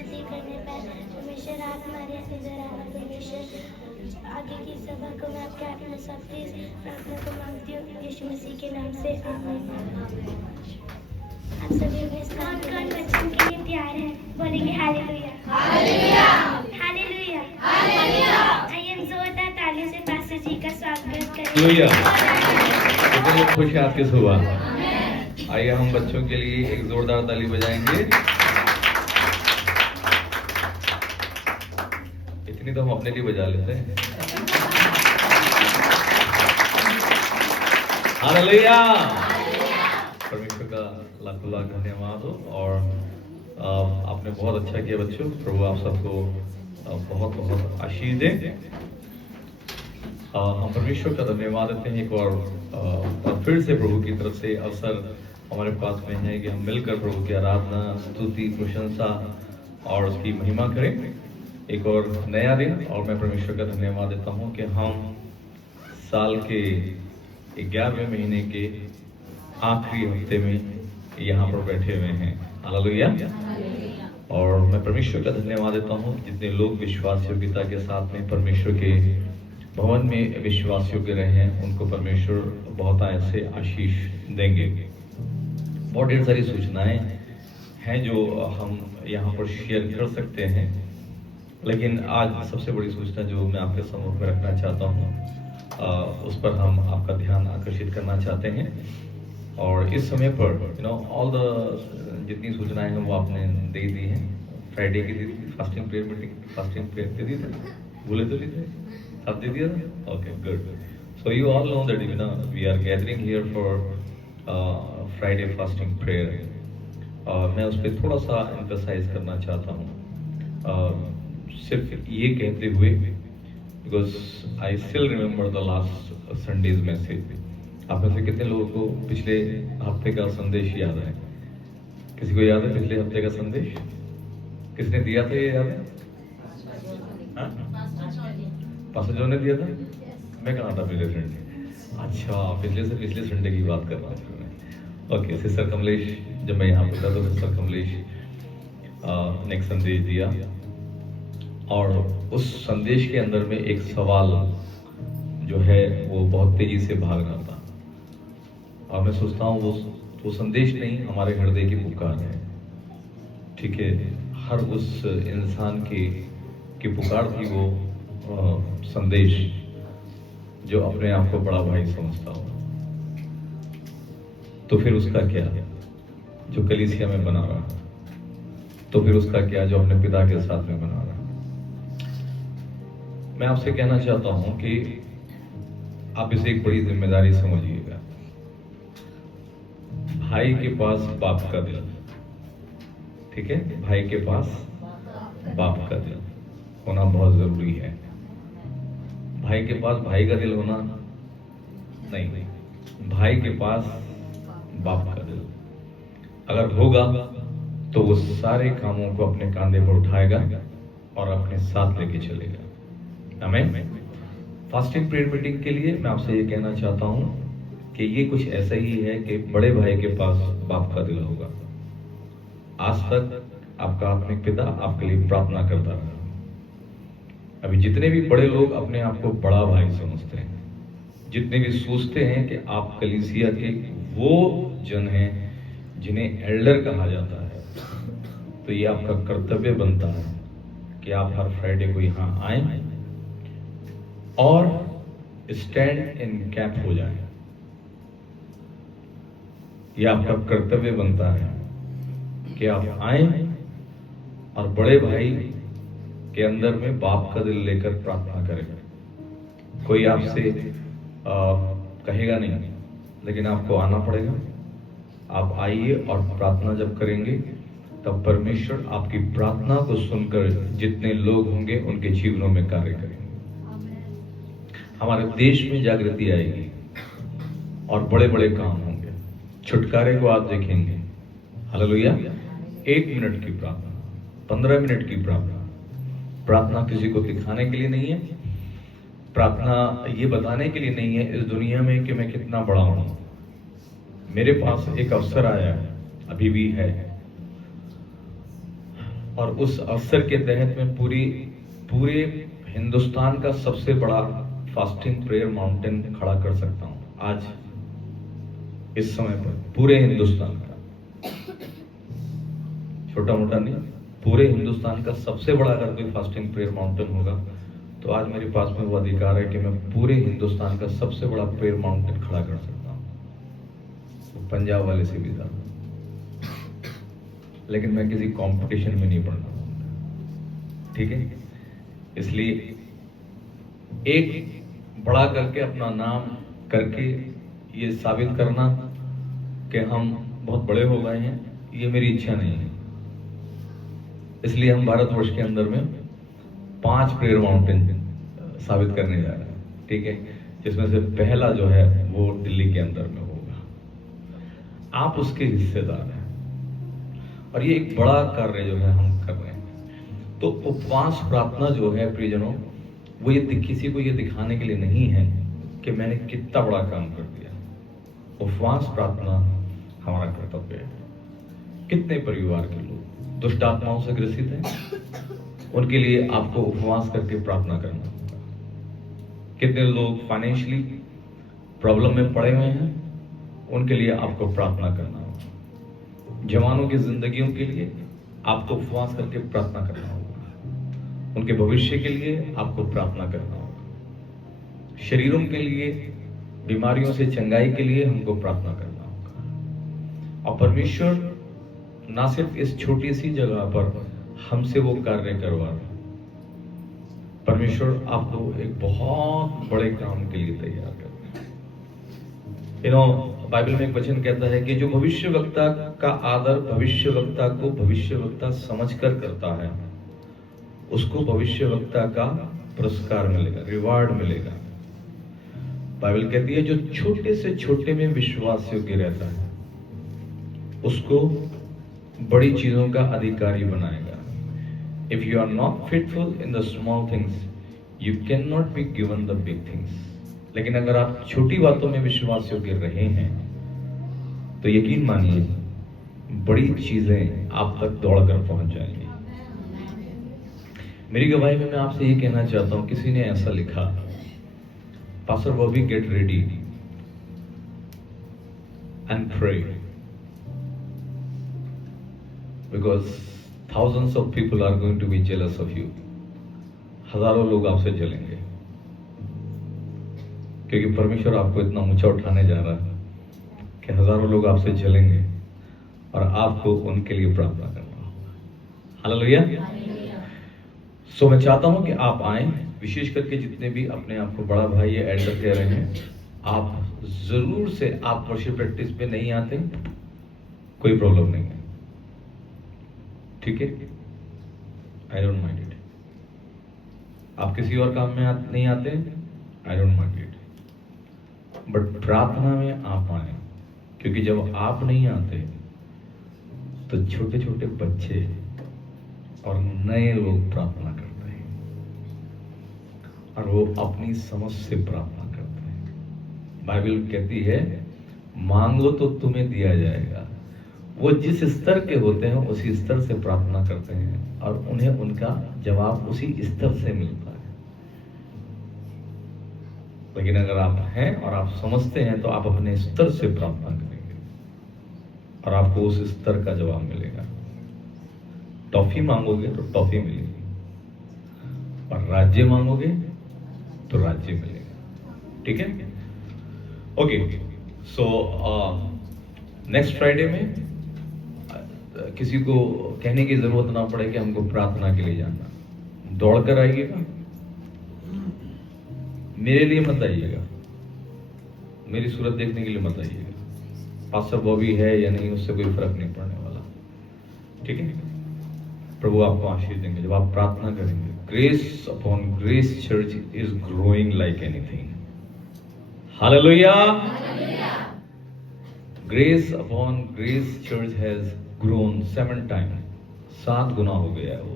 स्तुति करने पाए। परमेश्वर आप हमारे इधर आना। परमेश्वर आगे की सभा को मैं आपके हाथ में सौंपती हूँ। प्रार्थना को मांगती हूँ यीशु मसीह के नाम से, आमीन। आप सभी अपने स्थान पर कौन वचन के लिए तैयार है? बोलेंगे हालेलुया, हालेलुया, हालेलुया, हालेलुया। आइए हम जोरदार तालियों से पास्टर जी का स्वागत करें। हालेलुया। कितने खुश हैं आज की सुबह? आइए हम बच्चों के लिए एक जोरदार ताली बजाएंगे। इतनी तो हम अपने लिए बजा लेते हैं। हालेलुया। परमेश्वर का लाख लाख धन्यवाद हो। और आपने बहुत अच्छा किया बच्चों। प्रभु आप सबको बहुत बहुत आशीष दे। हम परमेश्वर का धन्यवाद देते हैं एक और फिर से प्रभु की तरफ से अवसर हमारे पास में है कि हम मिलकर प्रभु की आराधना, स्तुति, प्रशंसा और उसकी महिमा करें। एक और नया दिन, और मैं परमेश्वर का धन्यवाद देता हूं कि हम साल के 11वें महीने के आखिरी हफ्ते में यहाँ पर बैठे हुए हैं। हालेलुया। और मैं परमेश्वर का धन्यवाद देता हूँ जितने लोग विश्वास योग्यता के साथ में परमेश्वर के भवन में विश्वास योग्य रहे हैं, उनको परमेश्वर बहुत ऐसे आशीष देंगे। बहुत ढेर सारी सूचनाएं हैं जो हम यहाँ पर शेयर कर सकते हैं, लेकिन आज सबसे बड़ी सूचना जो मैं आपके सम्मुख में रखना चाहता हूँ उस पर हम आपका ध्यान आकर्षित करना चाहते हैं। और इस समय पर ऑल द जितनी सूचनाएं हैं वो आपने दे दी हैं। फ्राइडे की दी थी, fasting prayer meeting, fasting prayer दे दी थी, भूले तो नहीं थे? आप दे दिया था? Okay, good. So you all know that we are gathering here for Friday fasting prayer. मैं उस पर थोड़ा सा एम्फसाइज करना चाहता हूँ, सिर्फ ये कहते हुए, because I still remember the last Sundays message. आप में से कितने लोगों को पिछले हफ्ते का संदेश याद है? किसी को याद है पिछले हफ्ते का संदेश? किसने दिया था, ये याद है? पास्टर जॉन ने दिया था? मैं कहाँ था पिछले संडे? अच्छा, पिछले संडे की बात कर रहा हूँ मैं। ओके, सिस्टर कमलेश, जब मैं यहाँ पे था तो सिस्टर कमलेश ने एक संदेश दिया, और उस संदेश के अंदर में एक सवाल जो है वो बहुत तेजी से भाग रहा था। और मैं सोचता हूँ वो संदेश नहीं, हमारे हृदय की पुकार है। ठीक है, हर उस इंसान की पुकार थी वो संदेश जो अपने आप को बड़ा भाई समझता हो। तो फिर उसका क्या जो कलीसिया में बना रहा, तो फिर उसका क्या जो अपने पिता के साथ में बना रहा। मैं आपसे कहना चाहता हूं कि आप इसे एक बड़ी जिम्मेदारी समझिएगा। भाई के पास बाप का दिल, ठीक है, भाई के पास बाप का दिल होना बहुत जरूरी है। भाई के पास भाई का दिल होना नहीं, भाई के पास बाप का दिल अगर होगा तो वो सारे कामों को अपने कांधे पर उठाएगा और अपने साथ लेके चलेगा। आमीन। फास्टिंग प्रेयर मीटिंग के लिए मैं आपसे ये कहना चाहता हूं कि ये कुछ ऐसा ही है कि बड़े भाई के पास बाप का दिल होगा। आज तक आपका आत्मिक पिता आपके लिए प्रार्थना करता रहा। अभी जितने भी बड़े लोग अपने आप को बड़ा भाई समझते हैं, जितने भी सोचते हैं कि आप कलीसिया के वो जन हैं जिन्हें एल्डर कहा जाता है, तो ये आपका कर्तव्य बनता है कि आप हर फ्राइडे को यहाँ आएं और स्टैंड इन कैप हो जाएं। ये आपका कर्तव्य बनता है कि आप आएं और बड़े भाई के अंदर में बाप का दिल लेकर प्रार्थना करें। कोई आपसे कहेगा नहीं, लेकिन आपको आना पड़ेगा। आप आइए और प्रार्थना जब करेंगे तब परमेश्वर आपकी प्रार्थना को सुनकर जितने लोग होंगे उनके जीवनों में कार्य करेंगे। हमारे देश में जागृति आएगी और बड़े बड़े काम होंगे, छुटकारे को आप देखेंगे। हालेलुया। 1 मिनट की प्रार्थना, 15 मिनट की प्रार्थना, प्रार्थना किसी को दिखाने के लिए नहीं है, प्रार्थना ये बताने के लिए नहीं है इस दुनिया में कि मैं कितना बड़ा हूं। मेरे पास एक अवसर आया, अभी भी है, और उस अवसर के तहत मैं पूरे हिंदुस्तान का सबसे बड़ा फास्टिंग प्रेयर माउंटेन खड़ा कर सकता हूं आज इस समय पर, पूरे हिंदुस्तान का, छोटा मोटा नहीं, पूरे हिंदुस्तान का सबसे बड़ा अगर कोई फास्टिंग प्रेयर माउंटेन होगा तो आज मेरे पास में वो अधिकार है कि मैं पूरे हिंदुस्तान का सबसे बड़ा प्रेयर माउंटेन खड़ा कर सकता हूं, तो पंजाब वाले से भी ज्यादा। लेकिन मैं किसी कंपटीशन में नहीं पढ़ना, ठीक है? इसलिए एक बड़ा करके अपना नाम करके ये साबित करना कि हम बहुत बड़े हो गए हैं, ये मेरी इच्छा नहीं है। इसलिए हम भारतवर्ष के अंदर में 5 प्रेयर माउंटेन साबित करने जा रहे हैं, ठीक है? जिसमें से पहला जो है वो दिल्ली के अंदर में होगा। आप उसके हिस्सेदार हैं और ये एक बड़ा कार्य जो है हम कर रहे हैं। तो उपवास प्रार्थना जो है प्रियजनों, वो ये किसी को ये दिखाने के लिए नहीं है कि मैंने कितना बड़ा काम कर दिया। उपवास प्रार्थना हमारा कर्तव्य है। कितने परिवार के लोग दुष्ट आत्माओं से ग्रसित हैं, उनके लिए आपको उपवास करके प्रार्थना करना होगा। कितने लोग फाइनेंशियली प्रॉब्लम में पड़े हुए हैं, उनके लिए आपको प्रार्थना करना होगा। जवानों की जिंदगियों के लिए आपको उपवास करके प्रार्थना करना होगा। उनके भविष्य के लिए आपको प्रार्थना करना होगा। शरीरों के लिए, बीमारियों से चंगाई के लिए हमको प्रार्थना करना होगा। और परमेश्वर ना सिर्फ इस छोटी सी जगह पर हमसे वो कार्य करवा रहे, परमेश्वर आपको एक बहुत बड़े काम के लिए तैयार कर रहे हैं। बाइबल में एक वचन कहता है कि जो भविष्यवक्ता का आदर भविष्यवक्ता को भविष्यवक्ता समझकर करता है, उसको भविष्यवक्ता का पुरस्कार मिलेगा, रिवार्ड मिलेगा। बाइबल कहती है जो छोटे से छोटे में विश्वास योग्य रहता है, उसको बड़ी चीजों का अधिकारी बनाएगा। If you are not faithful in the small things, you cannot be given the big things. लेकिन अगर आप छोटी बातों में विश्वास योग्य रहे हैं, तो यकीन मानिए बड़ी चीजें आप तक दौड़कर पहुंच जाएंगी। मेरी गवाही में मैं आपसे ये कहना चाहता हूं, किसी ने ऐसा लिखा, pastor Bobby get ready and pray because thousands of people are going to be jealous of you. हजारों लोग आपसे जलेंगे क्योंकि परमेश्वर आपको इतना ऊंचा उठाने जा रहा है कि हजारों लोग आपसे जलेंगे और आपको उनके लिए प्रार्थना करना होगा। हालेलुया। सो मैं चाहता हूं कि आप आए, विशेष करके जितने भी अपने आप को बड़ा भाई या एल्डर कह रहे हैं, आप जरूर से, आप वर्शिप प्रैक्टिस पे नहीं आते, कोई प्रॉब्लम नहीं है, ठीक है? I don't mind it. आप किसी और काम में नहीं आते, I don't mind it, but प्रार्थना में आप आए, क्योंकि जब आप नहीं आते तो छोटे छोटे बच्चे और नए लोग प्रार्थना करते हैं और वो अपनी समझ से प्रार्थना करते हैं। बाइबल कहती है मांगो तो तुम्हें दिया जाएगा। वो जिस स्तर के होते हैं उसी स्तर से प्रार्थना करते हैं और उन्हें उनका जवाब उसी स्तर से मिलता है। लेकिन अगर आप हैं और आप समझते हैं तो आप अपने स्तर से प्रार्थना करेंगे और आपको उस स्तर का जवाब मिलेगा। टॉफी मांगोगे तो टॉफी मिलेगी और राज्य मांगोगे तो राज्य मिलेगा, ठीक है? ओके, सो नेक्स्ट फ्राइडे में किसी को कहने की जरूरत ना पड़े कि हमको प्रार्थना के लिए जाना, दौड़कर आइएगा। मेरे लिए मत आइएगा, मेरी सूरत देखने के लिए मत आइएगा। पास्टर बॉबी है या नहीं उससे कोई फर्क नहीं पड़ने वाला, ठीक है? प्रभु आपको आशीष देंगे जब आप प्रार्थना करेंगे। Grace upon grace church is growing like anything. Hallelujah. Grace upon grace church has grown 7 times, 7 गुना हो गया है वो।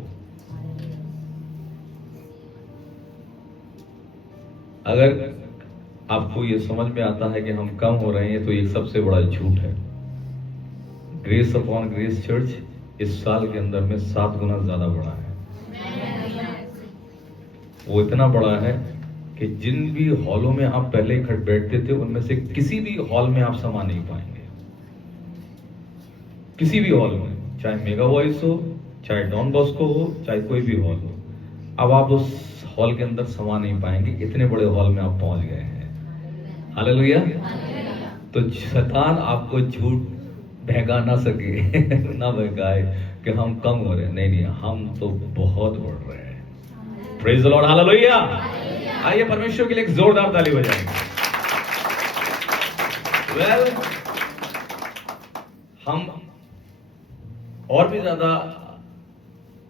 अगर आपको ये समझ में आता है कि हम कम हो रहे हैं तो ये सबसे बड़ा झूठ है। ग्रेस अपॉन ग्रेस चर्च इस साल के अंदर में 7 गुना ज्यादा बढ़ा है। वो इतना बड़ा है कि जिन भी हॉलों में आप पहले इकट्ठे बैठते थे उनमें से किसी भी हॉल में आप समा नहीं पाएंगे। किसी भी हॉल में, चाहे मेगा वॉइस हो, चाहे डॉन बॉस्को हो, चाहे कोई भी हॉल हो, अब आप उस हॉल के अंदर समा नहीं पाएंगे। इतने बड़े हॉल में आप पहुंच गए हैं। हालेलुया। तो शैतान आपको झूठ बहका ना सके ना बहकाए कि हम कम हो रहे हैं। नहीं, हम तो बहुत बढ़ रहे हैं। Praise the Lord. हालेलुया। आइए परमेश्वर के लिए एक जोरदार ताली बजाएं। वेल, हम और भी ज्यादा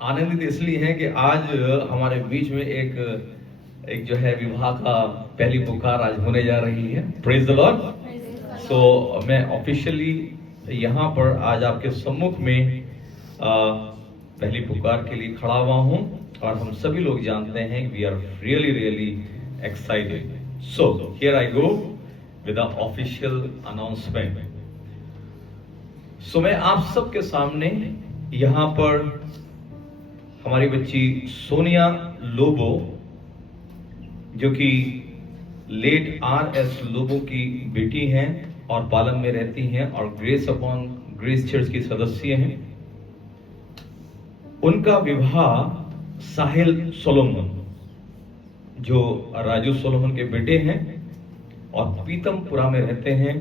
आनंदित इसलिए हैं कि आज हमारे बीच में एक जो है विवाह का पहली पुकार आज होने जा रही है। Praise the Lord. सो मैं ऑफिशियली यहाँ पर आज आपके सम्मुख में पहली पुकार के लिए खड़ा हुआ हूँ और हम सभी लोग जानते हैं we are really excited. So here I go with the official announcement. So मैं आप सबके सामने यहाँ पर हमारी बच्ची सोनिया लोबो, जो कि लेट RS लोबो की बेटी हैं और पालन में रहती हैं और ग्रेस अपॉन ग्रेस चर्च की सदस्य हैं, उनका विवाह साहिल सोलोमन, जो राजू सोलोमन के बेटे हैं और पीतमपुरा में रहते हैं,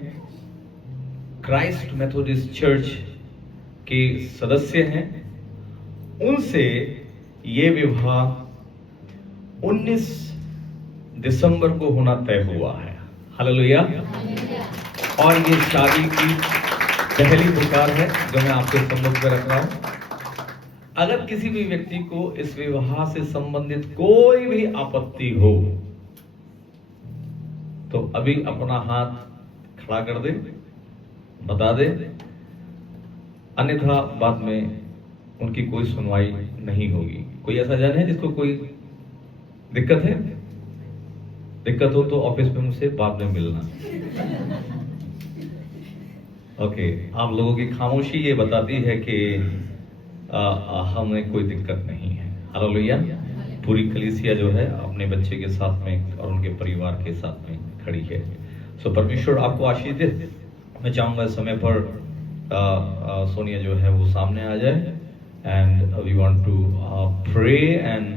क्राइस्ट मेथोडिस्ट चर्च के सदस्य हैं, उनसे ये विवाह 19 दिसंबर को होना तय हुआ है। हालेलुया। और ये शादी की पहली पुकार है जो मैं आपके सम्मुख में रख रहा हूं। अगर किसी भी व्यक्ति को इस विवाह से संबंधित कोई भी आपत्ति हो तो अभी अपना हाथ खड़ा कर दे, बता दे, अन्यथा बाद में उनकी कोई सुनवाई नहीं होगी। कोई ऐसा जन है जिसको कोई दिक्कत है? दिक्कत हो तो ऑफिस में मुझसे बाद में मिलना। ओके, आप लोगों की खामोशी ये बताती है कि हमें कोई दिक्कत नहीं है। हालेलुया। पूरी कलीसिया जो है अपने बच्चे के साथ में और उनके परिवार के साथ में खड़ी है। सो परमेश्वर आपको आशीष दे। मैं चाहूंगा इस समय पर सोनिया जो है वो सामने आ जाए and we want to pray and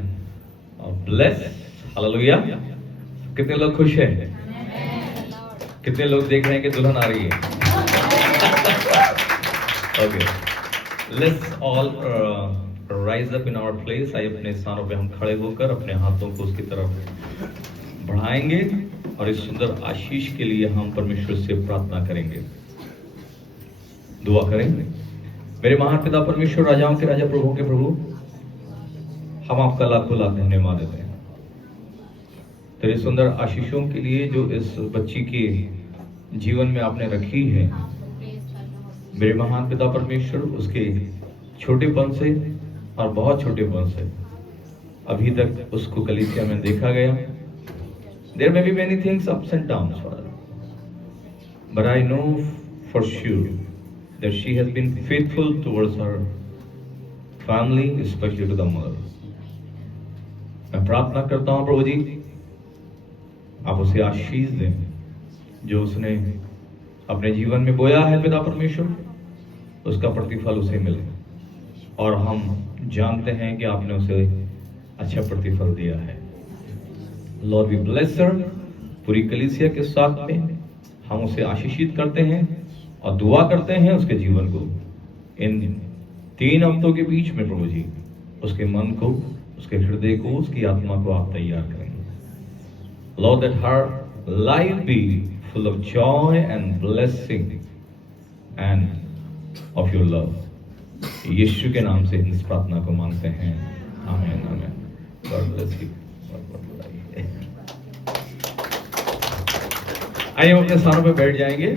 bless. Hallelujah. कितने लोग खुश हैं? कितने लोग देख रहे हैं कि दुल्हन आ रही है? Okay, let's all rise up in our place. आइए अपने स्थानों पे हम खड़े होकर अपने हाथों को उसकी तरफ बढ़ाएंगे और इस सुंदर आशीष के लिए हम परमेश्वर से प्रार्थना करेंगे, दुआ करेंगे। मेरे महान पिता परमेश्वर, राजाओं के राजा, प्रभु के प्रभु, हम आपका लाखों लाख धन्यवाद देते हैं तेरे सुंदर आशीषों के लिए जो इस बच्ची के जीवन में आपने रखी है। मेरे महान पिता परमेश्वर, उसके छोटेपन से और बहुत छोटेपन से अभी तक उसको कलीसिया में देखा गया। There may be many things ups and downs father, but I know for sure that she has been faithful towards her family, specially to the mother. मैं प्रार्थना करता हूं प्रभु जी, आप उसे आशीष दें जो उसने अपने जीवन में बोया है पिता परमेश्वर, उसका प्रतिफल उसे मिले। और हम जानते हैं कि आपने उसे अच्छा प्रतिफल दिया है। लॉर्ड वी ब्लेस हर। पूरी कलीसिया के साथ में हम उसे आशीषित करते हैं और दुआ करते हैं उसके जीवन को इन 3 हफ्तों के बीच में प्रभु जी, उसके मन को, उसके हृदय को, उसकी आत्मा को आप तैयार करेंगे। Lord, that her life be full of joy and blessing and of your love. यीशु के नाम से इस प्रार्थना को मांगते हैं। आमीन आमीन। God bless you। आइए हम अपने स्थानों पर बैठ जाएंगे।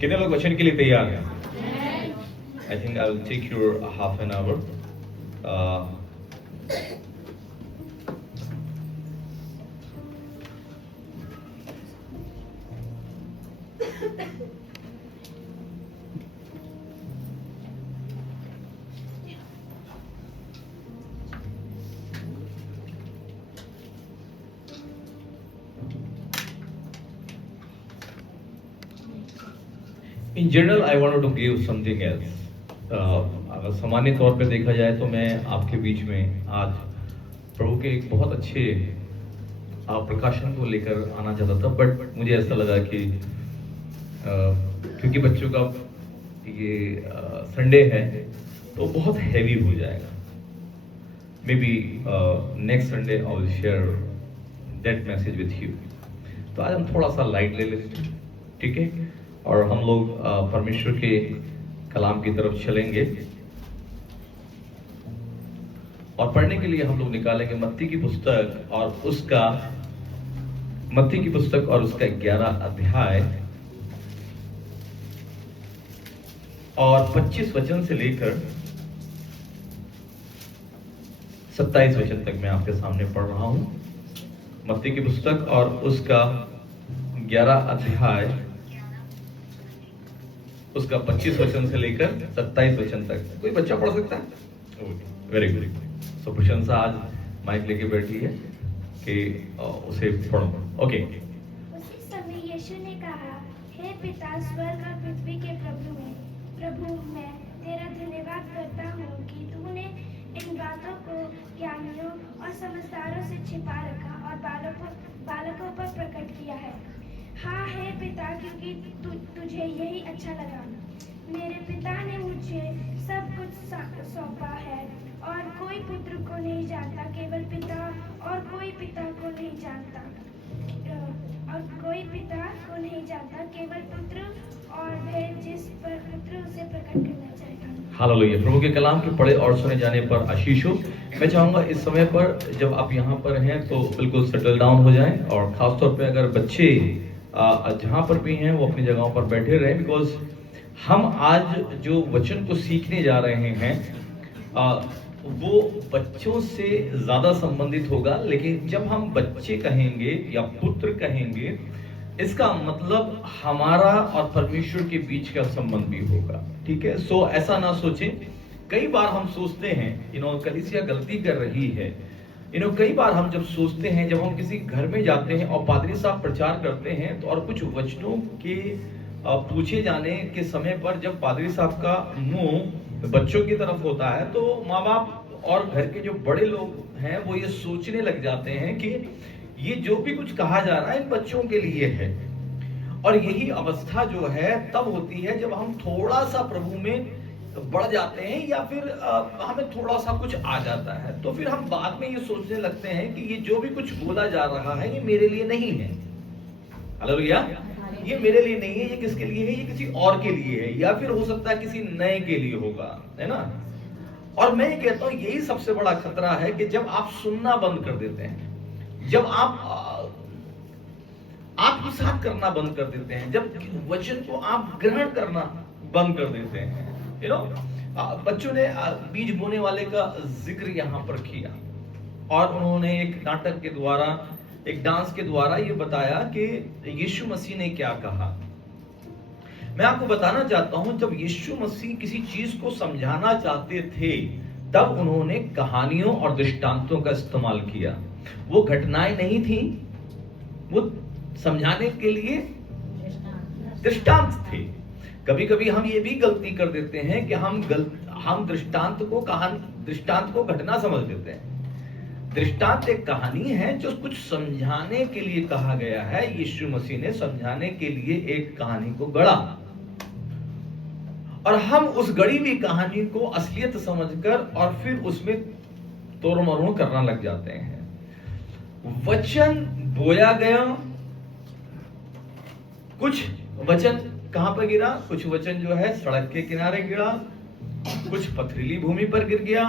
कितने लोग वचन के लिए तैयार हैं? I think I will take your half an hour In general, I wanted to give something else. अगर सामान्य तौर पे देखा जाए तो मैं आपके बीच में आज प्रभु के एक बहुत अच्छे प्रकाशन को लेकर आना चाहता था, बट मुझे ऐसा लगा कि क्योंकि बच्चों का ये संडे है तो बहुत हैवी हो जाएगा. May be next Sunday I will share that message with you. तो आज हम थोड़ा सा लाइट ले लेते हैं, ठीक है, और हम लोग परमेश्वर के कलाम की तरफ चलेंगे और पढ़ने के लिए हम लोग निकालेंगे मत्ती की पुस्तक और उसका 11 अध्याय और 25 वचन से लेकर 27 वचन तक मैं आपके सामने पढ़ रहा हूं. मत्ती की पुस्तक और उसका 11 अध्याय उसका 25 वचन से लेकर 27 वचन तक. कोई बच्चा पढ़ सकता है? Very good. सो प्रशंसा आज माइक लेके बैठी है कि उसे पढ़ो. ओके. उसी समय यीशु ने कहा, हे पिता, स्वर्ग और पृथ्वी के प्रभु, मैं तेरा धन्यवाद करता हूँ कि तूने इन बातों को ज्ञानियों और समझदारों से छिपा रखा और बालकों पर प्रकट किया है. हाँ हे पिता, क्योंकि तुझे यही अच्छा लगा. मेरे पिता ने मुझे सब कुछ सौंपा है और कोई पुत्र को नहीं जानता, केवल पिता, और कोई पिता को नहीं जानता केवल पुत्र, और वह जिस पर पुत्र उसे प्रकट करना चाहेगा. हालेलुया. प्रभु के कलाम के पढ़े और सुने जाने पर आशीष हो. मैं चाहूंगा इस समय पर जब आप यहाँ पर हैं तो बिल्कुल सेटल डाउन हो जाएं, और खासतौर पे अगर बच्चे जहाँ पर भी हैं वो अपनी जगहों पर बैठे रहें, बिकॉज हम आज जो वचन को सीखने जा रहे हैं वो बच्चों से ज्यादा संबंधित होगा. लेकिन जब हम बच्चे कहेंगे या पुत्र कहेंगे, इसका मतलब हमारा और परमेश्वर के बीच का संबंध भी होगा, ठीक है. सो ऐसा ना सोचें. कई बार हम सोचते हैं कलीसिया गलती कर रही है. कई बार हम जब सोचते हैं, जब हम किसी घर में जाते हैं और पादरी साहब प्रचार करते हैं तो और कुछ वचनों के पूछे जाने के समय पर जब पादरी साहब का मुंह बच्चों की तरफ होता है तो माँ बाप और घर के जो बड़े लोग हैं वो ये सोचने लग जाते हैं कि ये जो भी कुछ कहा जा रहा है इन बच्चों के लिए है. और यही अवस्था जो है तब होती है जब हम थोड़ा सा प्रभु में बढ़ जाते हैं या फिर हमें थोड़ा सा कुछ आ जाता है, तो फिर हम बाद में ये सोचने लगते हैं कि ये जो भी कुछ बोला जा रहा है ये मेरे लिए नहीं है. हालेलुया. ये मेरे लिए नहीं है, ये किसके लिए है? ये किसी और के लिए है, या फिर हो सकता है किसी नए के लिए होगा, है ना. और मैं ये कहता हूँ यही सबसे बड़ा खतरा है कि जब आप सुनना बंद कर देते हैं, जब आप आत्मसात करना बंद कर देते हैं, जब वचन को आप ग्रहण करना बंद कर देते हैं. बच्चों ने बीज बोने वाले का जिक्र यहाँ पर किया और उन्होंने एक नाटक के द्वारा, एक डांस के द्वारा ये बताया कि यीशु मसीह ने क्या कहा. मैं आपको बताना चाहता हूं, जब यीशु मसीह किसी चीज को समझाना चाहते थे तब उन्होंने कहानियों और दृष्टांतों का इस्तेमाल किया. वो घटनाएं नहीं थी, वो समझाने के लिए दृष्टांत थे. कभी कभी हम ये भी गलती कर देते हैं कि हम दृष्टांत को घटना समझ देते हैं. दृष्टांत एक कहानी है जो कुछ समझाने के लिए कहा गया है. यीशु मसीह ने समझाने के लिए एक कहानी को गढ़ा और हम उस गढ़ी हुई कहानी को असलियत समझकर और फिर उसमें तोड़ मरोड़ करना लग जाते हैं. वचन बोया गया, कुछ वचन कहां पर गिरा? कुछ वचन जो है सड़क के किनारे गिरा, कुछ पथरीली भूमि पर गिर गया,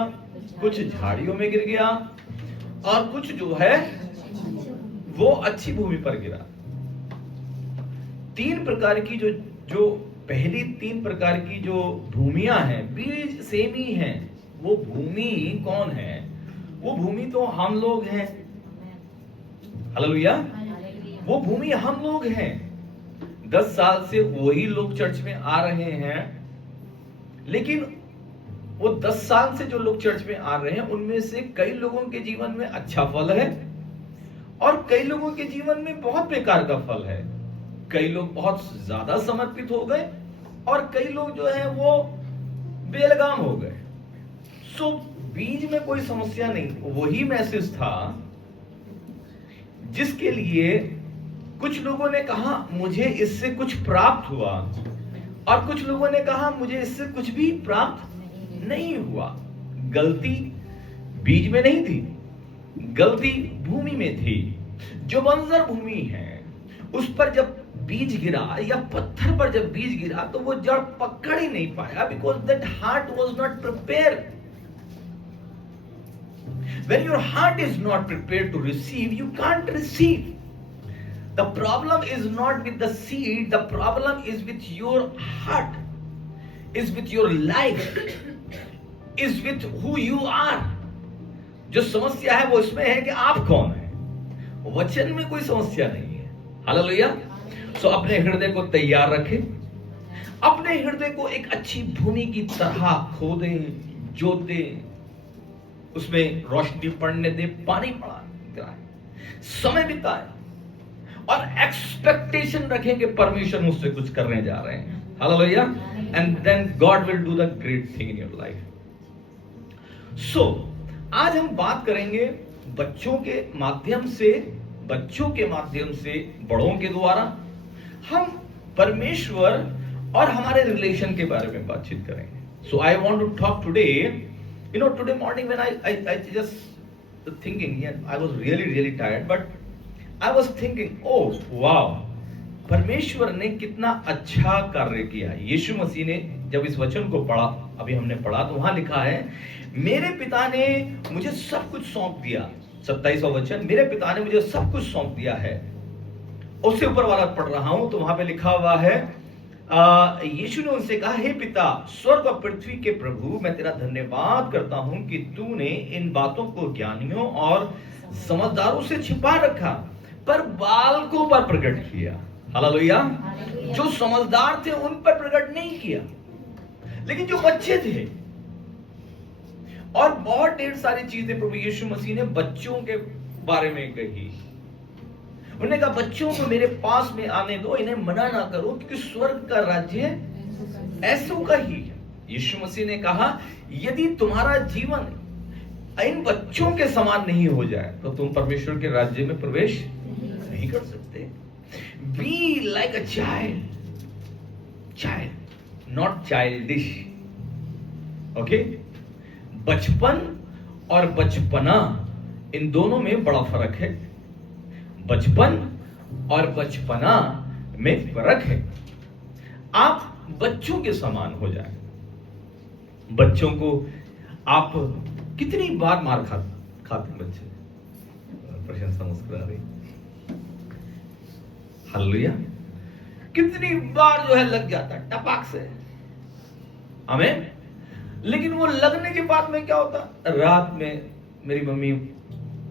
कुछ झाड़ियों में गिर गया, और कुछ जो है वो अच्छी भूमि पर गिरा. तीन प्रकार की जो पहली तीन प्रकार की जो भूमियां हैं, बीज सेम ही हैं. वो भूमि कौन है? वो भूमि तो हम लोग हैं. हालेलुया. वो भूमि हम लोग हैं. 10 साल से वही लोग चर्च में आ रहे हैं, लेकिन वो 10 साल से जो लोग चर्च में आ रहे हैं उनमें से कई लोगों के जीवन में अच्छा फल है और कई लोगों के जीवन में बहुत बेकार का फल है। कई लोग बहुत ज्यादा समर्पित हो गए और कई लोग जो है वो बेलगाम हो गए। सो बीज में कोई समस्या नहीं, वही मैसेज था जिसके लिए कुछ लोगों ने कहा मुझे इससे कुछ प्राप्त हुआ और कुछ लोगों ने कहा मुझे इससे कुछ भी प्राप्त नहीं हुआ। गलती बीज में नहीं थी, गलती भूमि में थी। जो बंजर भूमि है उस पर जब बीज गिरा या पत्थर पर जब बीज गिरा तो वो जड़ पकड़ ही नहीं पाया, because that heart was not prepared. When your heart is not prepared to receive, you can't receive. The problem is not with the seed, the problem is with your heart, is with your life, is with who you are. जो समस्या है वो इसमें है कि आप कौन है। वचन में कोई समस्या नहीं है। हालेलुया। सो अपने हृदय को तैयार रखें, अपने हृदय को एक अच्छी भूमि की तरह खोदें, जोतें, उसमें रोशनी पड़ने दे, पानी पड़ा, समय बिताए और एक्सपेक्टेशन रखें कि परमेश्वर मुझसे कुछ करने जा रहे हैं। Hallelujah. And then God will do the great thing in your life. So आज हम बात करेंगे बच्चों के माध्यम से बड़ों के द्वारा हम परमेश्वर और हमारे रिलेशन के बारे में बातचीत करेंगे। So I want to talk today, you know, today morning when I just thinking, yeah, I was really tired, but I was thinking, oh wow, परमेश्वर ने कितना अच्छा कार्य किया। यीशु मसीह ने जब इस वचन को पढ़ा, अभी हमने पढ़ा, तो वहां लिखा है मेरे पिता ने मुझे सब कुछ सौंप दिया। 27वां वचन, मेरे पिता ने मुझे सब कुछ सौंप दिया है। उससे ऊपर वाला पढ़ रहा हूं तो वहां पे लिखा हुआ है यीशु ने उनसे कहा, हे पिता, स्वर्ग और पृथ्वी के प्रभु, मैं तेरा धन्यवाद करता हूं कि तूने इन बातों को ज्ञानियों और समझदारों से छिपा रखा पर बालकों पर प्रकट किया। हालेलुया। जो समझदार थे उन पर प्रकट नहीं किया, लेकिन जो बच्चे थे, और बहुत ढेर सारी चीजें प्रभु यीशु मसीह ने बच्चों के बारे में कही। उन्होंने कहा बच्चों को मेरे पास में आने दो, इन्हें मना ना करो, क्योंकि स्वर्ग का राज्य ऐसों का ही है। यीशु मसीह ने कहा यदि तुम्हारा जीवन इन बच्चों के समान नहीं हो जाए तो तुम परमेश्वर के राज्य में प्रवेश नहीं कर सकते। Be like a child, not childish. Okay, बचपन और बचपना, इन दोनों में बड़ा फर्क है। बचपन और बचपना में फर्क है। आप बच्चों के समान हो जाए। बच्चों को आप कितनी बार मार खाते बच्चे? प्रशंसा मुस्कुरा रही। हालेलुया। कितनी बार जो है लग जाता है टपाक से, आमीन। लेकिन वो लगने के बाद में क्या होता, रात में मेरी मम्मी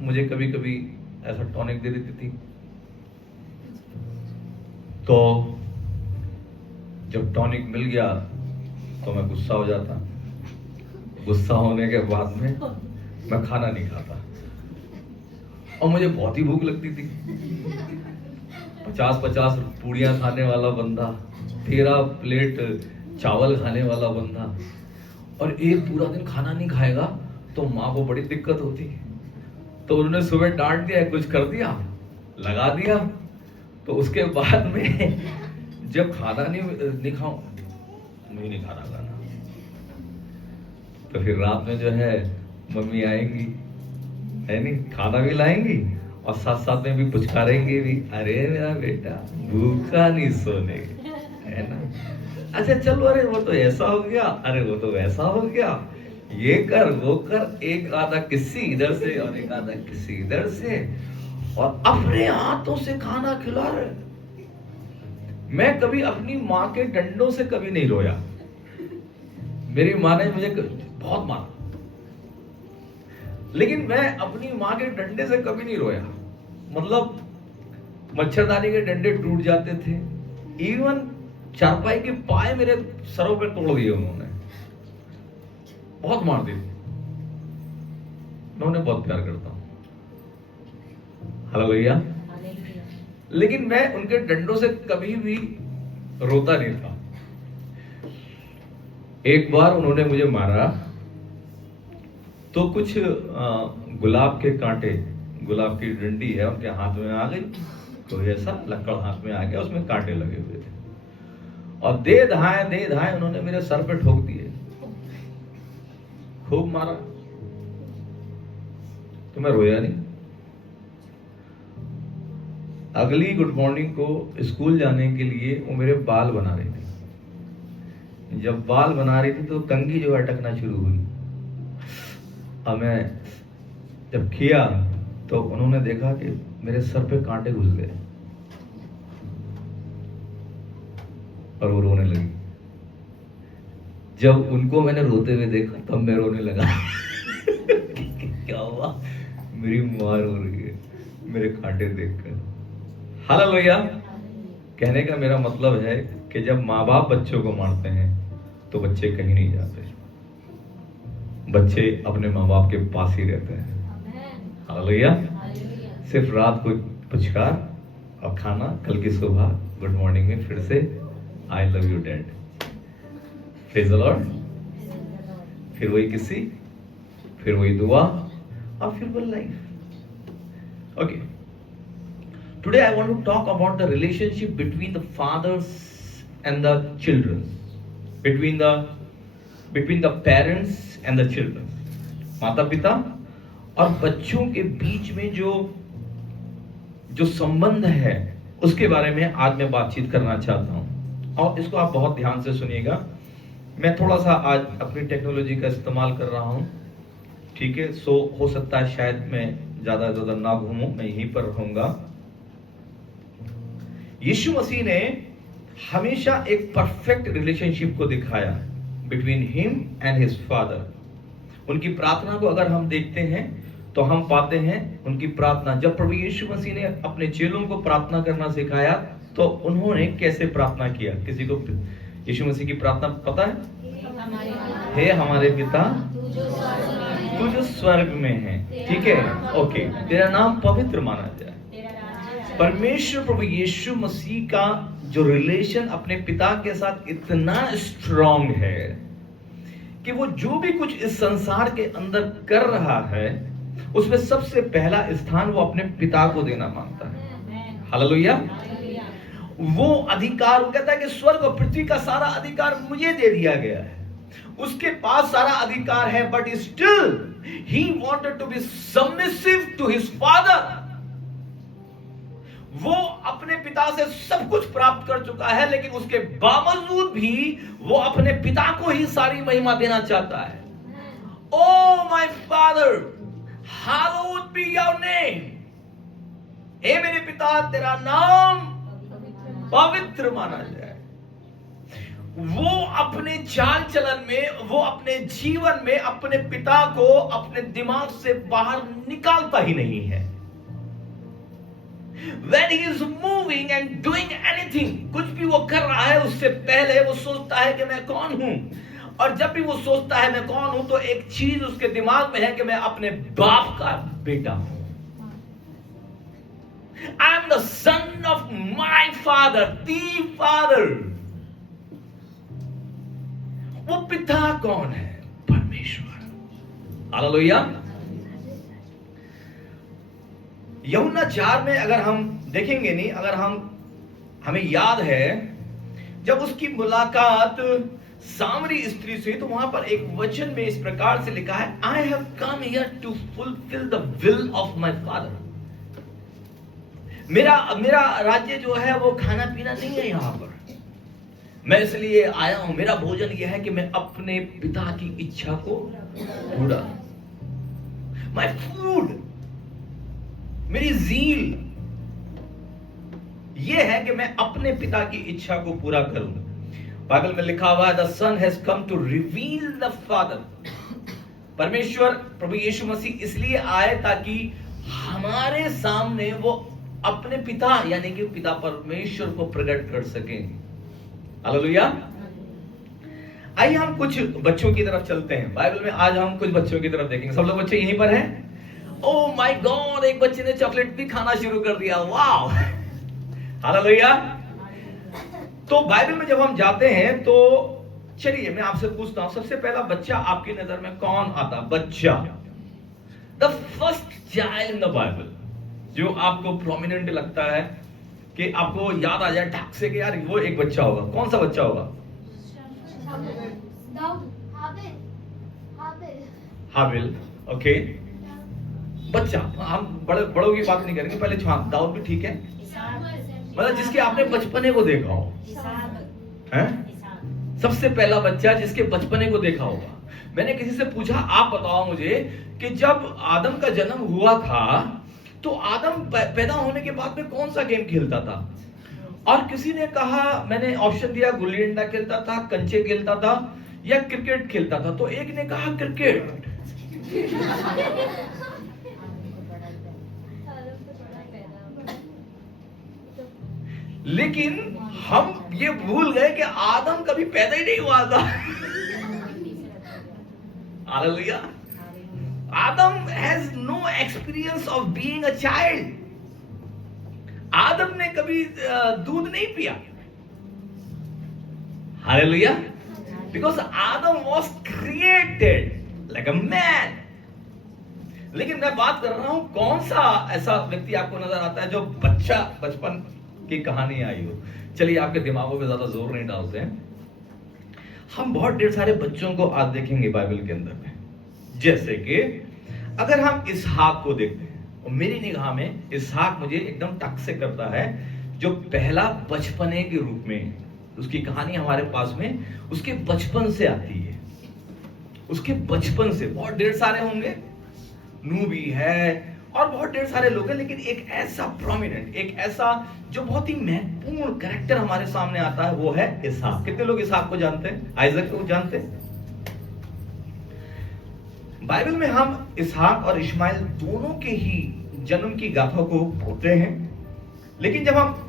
मुझे कभी कभी ऐसा टॉनिक दे देती थी, तो जब टॉनिक मिल गया तो मैं गुस्सा हो जाता। गुस्सा होने के बाद में मैं खाना नहीं खाता और मुझे बहुत ही भूख लगती थी। 50-50 पूड़ियां खाने वाला बंदा, 13 प्लेट चावल खाने वाला बंदा, और एक पूरा दिन खाना नहीं खाएगा तो माँ को बड़ी दिक्कत होती। तो उन्होंने सुबह डांट दिया, कुछ कर दिया, लगा दिया, तो उसके बाद में जब खाना नहीं खाऊं, मुझे नहीं खाना खाना, तो फिर रात में जो है मम्मी आएंगी, है नहीं, खाना भी लाएंगी और साथ साथ में भी पुचकारेंगे भी, अरे मेरा बेटा भूखा नहीं सोने, है ना, अच्छा चलो, अरे वो तो ऐसा हो गया, अरे वो तो वैसा हो गया, ये कर वो कर, एक आधा किसी इधर से और एक आधा किसी इधर से, और अपने हाथों से खाना खिला रहे। मैं कभी अपनी माँ के डंडों से कभी नहीं रोया। मेरी माँ ने मुझे बहुत मारा, लेकिन मैं अपनी माँ के डंडे से कभी नहीं रोया। मतलब मच्छरदानी के डंडे टूट जाते थे, इवन चारपाई के पाए मेरे सरों पे तोड़ दिए उन्होंने, बहुत मार दिए। मैं उन्हें बहुत प्यार करता हूं, हालेलुया। लेकिन मैं उनके डंडों से कभी भी रोता नहीं था। एक बार उन्होंने मुझे मारा तो कुछ गुलाब के कांटे, गुलाब की डंडी है उनके हाथ में आ गई, तो ऐसा लकड़ हाथ में आ गया, उसमें कांटे लगे हुए थे और दे धाए उन्होंने मेरे सर पे ठोक दिए, खूब मारा। तो मैं रोया नहीं। अगली गुड मॉर्निंग को स्कूल जाने के लिए वो मेरे बाल बना रही थी। जब बाल बना रही थी तो कंघी जो अटकना शुरू हुई। अब मैं जब किया तो उन्होंने देखा कि मेरे सर पे कांटे घुस गए और वो रोने लगी। जब उनको मैंने रोते हुए देखा तब मैं रोने लगा। क्या हुआ? मेरी मां रो रही है मेरे कांटे देखकर। हालेलुया। कहने का मेरा मतलब है कि जब माँ बाप बच्चों को मारते हैं तो बच्चे कहीं नहीं जाते, बच्चे अपने माँ बाप के पास ही रहते हैं। हालेलुया। सिर्फ रात को पुचकार और खाना, कल की सुबह गुड मॉर्निंग में फिर से I love you dad, praise the Lord, फिर वही किसी, फिर वही दुआ और फिर वो life. Okay, today I want to talk about the relationship between the fathers and the children, between the parents and the children, माता पिता और बच्चों के बीच में जो संबंध है उसके बारे में आज मैं बातचीत करना चाहता हूं। और इसको आप बहुत ध्यान से सुनिएगा। मैं थोड़ा सा आज अपनी टेक्नोलॉजी का इस्तेमाल कर रहा हूं, ठीक है? सो हो सकता है शायद मैं ज्यादा ना घूमूं, मैं यहीं पर रहूंगा। यीशु मसीह ने हमेशा एक परफेक्ट रिलेशनशिप को दिखाया between him and his father. उनकी प्रार्थना को अगर हम देखते हैं तो हम पाते हैं उनकी प्रार्थना, जब प्रभु यीशु मसीह ने अपने चेलों को प्रार्थना करना सिखाया तो उन्होंने कैसे प्रार्थना किया? किसी को यीशु मसीह की प्रार्थना पता है? हे हमारे पिता तू जो स्वर्ग में है, ठीक है, ओके, तेरा नाम पवित्र माना जाए। परमेश्वर प्रभु यीशु मसीह का जो रिलेशन अपने पिता के साथ इतना स्ट्रॉन्ग है कि वो जो भी कुछ इस संसार के अंदर कर रहा है उसमें सबसे पहला स्थान वो अपने पिता को देना मांगता है। हालेलुया। वो अधिकार, वो कहता है कि स्वर्ग और पृथ्वी का सारा अधिकार मुझे दे दिया गया है, उसके पास सारा अधिकार है, but still he wanted to be submissive to his father. वो अपने पिता से सब कुछ प्राप्त कर चुका है, लेकिन उसके बावजूद भी वो अपने पिता को ही सारी महिमा देना चाहता है। O my father, hallowed be your name. हे मेरे पिता, तेरा नाम पवित्र माना जाए। वो अपने चाल चलन में, वो अपने जीवन में अपने पिता को अपने दिमाग से बाहर निकालता ही नहीं है। When he is moving and doing anything, कुछ भी वो कर रहा है उससे पहले वो सोचता है कि मैं कौन हूं, और जब भी वो सोचता है मैं कौन हूं तो एक चीज उसके दिमाग में है कि मैं अपने बाप का बेटा हूं। I am the son of my father, the father। वो पिता कौन है? परमेश्वर। हालेलुया। यूहन्ना 4 में अगर हम देखेंगे, नहीं अगर हमें याद है जब उसकी मुलाकात सामरी स्त्री से, तो वहां पर एक वचन में इस प्रकार से लिखा है, I have come here to fulfil the will of my father. मेरा राज्य जो है वो खाना पीना नहीं है, यहां पर मैं इसलिए आया हूं, मेरा भोजन यह है कि मैं अपने पिता की इच्छा को पूरा, माय फूड, मेरी जील ये है कि मैं अपने पिता की इच्छा को पूरा करूं। बाइबल में लिखा हुआ है, the son has come to reveal the father. परमेश्वर प्रभु यीशु मसीह इसलिए आए ताकि हमारे सामने वो अपने पिता यानी कि पिता परमेश्वर को प्रकट कर सकें। हालेलुया। आइए हम कुछ बच्चों की तरफ चलते हैं। बाइबल में आज हम कुछ बच्चों की तरफ देखेंगे। सब लोग बच्चे यहीं पर हैं? ओह माय गॉड, एक बच्चे ने चॉकलेट भी खाना शुरू कर दिया। वाह, हालेलुया। तो बाइबल में जब हम जाते हैं तो चलिए मैं आपसे पूछता हूं, सबसे पहला बच्चा आपकी नजर में कौन आता? बच्चा, the first child in the Bible, जो आपको प्रोमिनेंट लगता है कि आपको याद आ जाए ठाक से कि यार वो एक बच्चा होगा। कौन सा बच्चा होगा? हाबिल। ओके, बच्चा, हम बड़ों की बात नहीं करेंगे, पहले दाऊद भी ठीक है, मतलब जिसके आपने बचपने को देखा हो, हैं? सबसे पहला बच्चा जिसके बचपने को देखा होगा। मैंने किसी से पूछा, आप बताओ मुझे कि जब आदम का जन्म हुआ था तो आदम पैदा होने के बाद में कौन सा गेम खेलता था? और किसी ने कहा, मैंने ऑप्शन दिया, गुल्ली डंडा खेलता था, कंचे खेलता था या क्रिकेट खेलता था। तो एक ने कहा क्रिकेट। लेकिन हम ये भूल गए कि आदम कभी पैदा ही नहीं हुआ था। Hallelujah. Adam has no experience of being a child. आदम ने कभी दूध नहीं पिया। Hallelujah. Because Adam was created like a man. लेकिन मैं बात कर रहा हूं, कौन सा ऐसा व्यक्ति आपको नजर आता है जो बच्चा बचपन की कहानी आई हो? चलिए आपके दिमागों पे ज्यादा जोर नहीं डालते हैं, हम बहुत ढेर सारे बच्चों को आज देखेंगे बाइबल के अंदर में। जैसे कि अगर हम इसहाक को देखते हैं, और मेरी निगाह में इसहाक मुझे एकदम टक से करता है, जो पहला बचपने के रूप में उसकी कहानी हमारे पास में उसके बचपन से आती है। उसके बचपन से बहुत ढेर सारे होंगे, नू भी है और बहुत ढेर सारे लोग हैं, लेकिन एक ऐसा प्रोमिनेंट, एक ऐसा जो बहुत ही महत्वपूर्ण कैरेक्टर हमारे सामने आता है, वो है इसहाक। कितने लोग इसहाक को जानते हैं? आइजक को जानते हैं? बाइबल में हम इसहाक और इश्माइल दोनों के ही जन्म की गाथा को पढ़ते हैं, लेकिन जब हम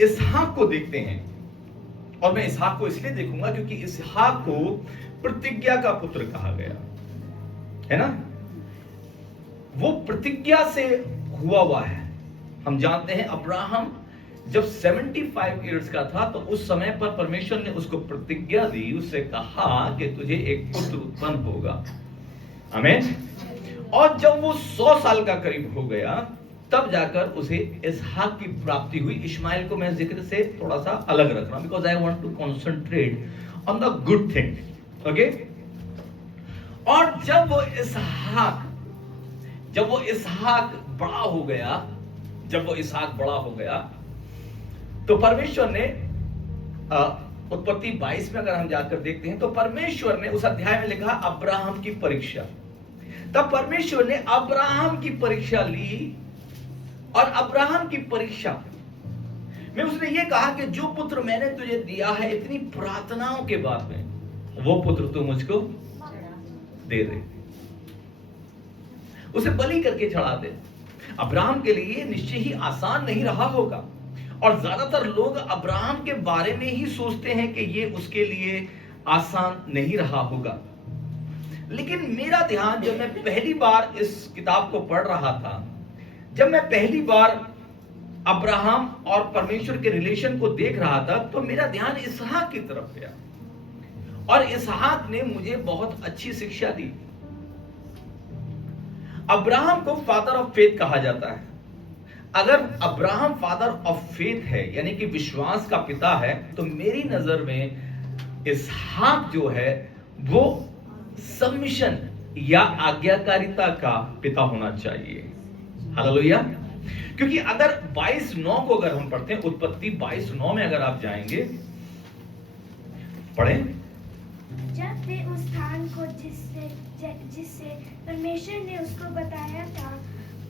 इसहाक को देखते हैं, और मैं इसहाक को इसलिए देखूंगा क्योंकि इसहाक को प्रतिज्ञा का पुत्र कहा गया है ना। वो प्रतिज्ञा से हुआ है। हम जानते हैं अब्राहम जब 75 इयर्स का था तो उस समय पर परमेश्वर ने उसको प्रतिज्ञा दी, उससे कहा कि तुझे एक पुत्र उत्पन्न होगा। आमीन। और जब वो 100 साल का करीब हो गया तब जाकर उसे इसहाक की प्राप्ति हुई। इश्माइल को मैं जिक्र से थोड़ा सा अलग रख रहा हूं, because I want to concentrate on the good thing. Okay. और जब वो इसहाक बड़ा हो गया, तो परमेश्वर ने उत्पत्ति 22 में अगर हम जाकर देखते हैं तो परमेश्वर ने उस अध्याय में लिखा अब्राहम की परीक्षा। तब परमेश्वर ने अब्राहम की परीक्षा ली, और अब्राहम की परीक्षा में उसने ये कहा कि जो पुत्र मैंने तुझे दिया है, इतनी प्रार्थनाओं के बाद में, वो पुत्र तू मुझको दे दे, उसे बलि करके चढ़ा दे। अब्राहम के लिए निश्चय ही आसान नहीं रहा होगा, और ज्यादातर लोग अब्राहम के बारे में ही सोचते हैं कि ये उसके लिए आसान नहीं रहा होगा। लेकिन मेरा ध्यान, जब मैं पहली बार इस किताब को पढ़ रहा था, जब मैं पहली बार अब्राहम और परमेश्वर के रिलेशन को देख रहा था, तो मेरा ध्यान इसहाक की तरफ गया, और इसहाक ने मुझे बहुत अच्छी शिक्षा दी। अब्राहम को फादर ऑफ फेथ कहा जाता है। अगर अब्राहम फादर ऑफ फेथ है, यानी कि विश्वास का पिता है, तो मेरी नजर में इसहाक जो है वो सबमिशन या आज्ञाकारिता का पिता होना चाहिए। हालेलुया। क्योंकि अगर 22:9 को अगर हम पढ़ते हैं, उत्पत्ति 22:9 में अगर आप जाएंगे, पढ़ें। जब वे उस स्थान को जिससे परमेश्वर ने उसको बताया था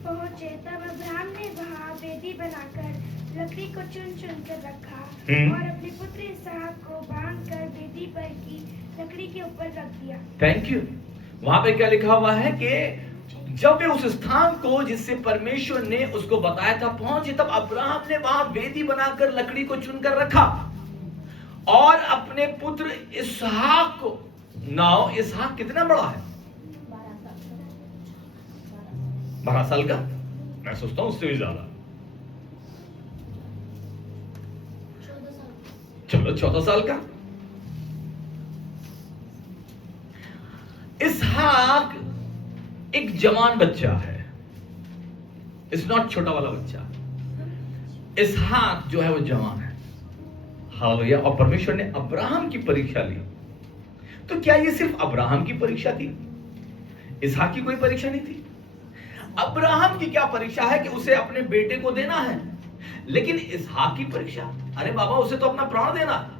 पहुंचे, तब अब्राहम ने वहां वेदी बनाकर लकड़ी को चुन कर रखा और अपने पुत्र इसहाक को बांधकर वेदी पर की लकड़ी के ऊपर रख दिया। Thank you. वहां पे क्या लिखा हुआ है कि जब वे उस स्थान को जिससे परमेश्वर ने उसको बताया था पहुंचे, तब अब्राहम ने वहां वेदी बनाकर लकड़ी को चुनकर रखा और अपने पुत्र इसहाक को, नाउ इसहाक कितना बड़ा है? 12 साल का, मैं सोचता हूं उससे भी ज्यादा, चलो 14 साल का। इसहाक एक जवान बच्चा है, इट्स नॉट छोटा वाला बच्चा। इसहाक जो है वो जवान है, हालेलुया। और परमेश्वर ने अब्राहम की परीक्षा ली। तो क्या ये सिर्फ अब्राहम की परीक्षा थी? इसहाक की कोई परीक्षा नहीं थी। अब्राहम की क्या परीक्षा है कि उसे अपने बेटे को देना है, लेकिन इसहाक की परीक्षा, अरे बाबा उसे तो अपना प्राण देना है।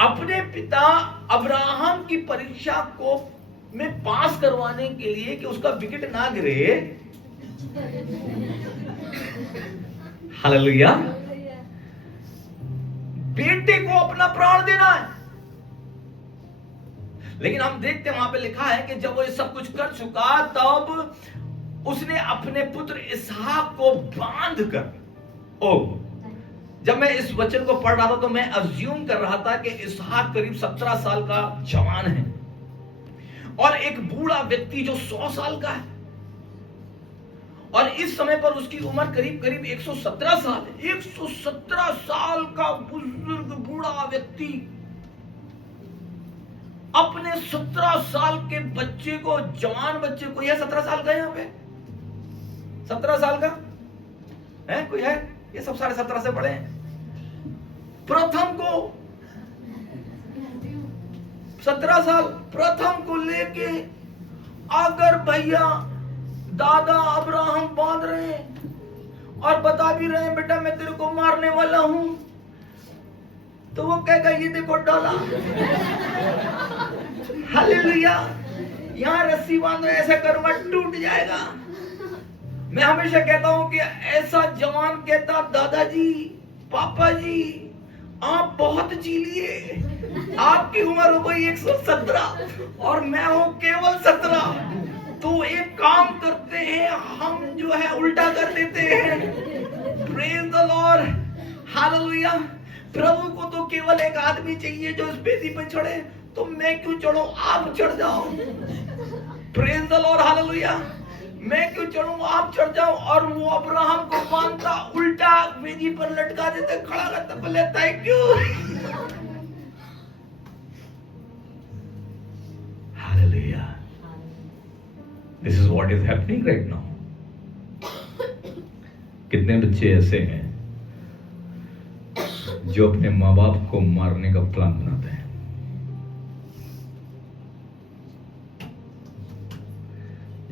अपने पिता अब्राहम की परीक्षा को में पास करवाने के लिए कि उसका विकेट ना गिरे, हालेलुया, बेटे को अपना प्राण देना है। लेकिन हम देखते हैं वहां पे लिखा है कि जब वो ये सब कुछ कर चुका, तब उसने अपने पुत्र इसहाक को बांध कर, जब मैं इस वचन को पढ़ रहा था तो मैं अज्यूम कर रहा था कि इसहाक करीब 17 साल का जवान है और एक बूढ़ा व्यक्ति जो 100 साल का है, और इस समय पर उसकी उम्र करीब करीब 117 साल है। 117 साल का बुजुर्ग बूढ़ा व्यक्ति अपने 17 साल के बच्चे को, जवान बच्चे को, यह 17 साल का है, यहाँ पे 17 साल का है कोई है? ये सब 17.5 से बड़े हैं। प्रथम को 17 साल, प्रथम को लेके अगर भैया दादा अब्राहम बांध रहे हैं और बता भी रहे हैं बेटा मैं तेरे को मारने वाला हूं, तो वो कहेगा ये देखो डोला, हालेलुया, यहां रस्सी बांधो, ऐसा करूंगा टूट जाएगा। मैं हमेशा कहता हूं कि ऐसा जवान कहता दादाजी पापा जी आप बहुत जी लिए, आपकी उम्र हो गई 117 और मैं हूं केवल 17, तो एक काम करते हैं हम जो है उल्टा कर देते हैं। Praise the Lord, hallelujah. प्रभु को तो केवल एक आदमी चाहिए जो इस बेदी पर चढ़े, तो मैं क्यों चढ़ूं, आप चढ़ जाओ। Praise the Lord, hallelujah. मैं क्यों चढ़ूं, आप चढ़ जाओ। और वो अब्राहम को बांधता, उल्टा वेदी पर लटका देते, खड़ा करता, बोले thank you, hallelujah. This is what is happening right now. कितने बच्चे ऐसे हैं जो अपने माँ बाप को मारने का प्लान बनाते हैं।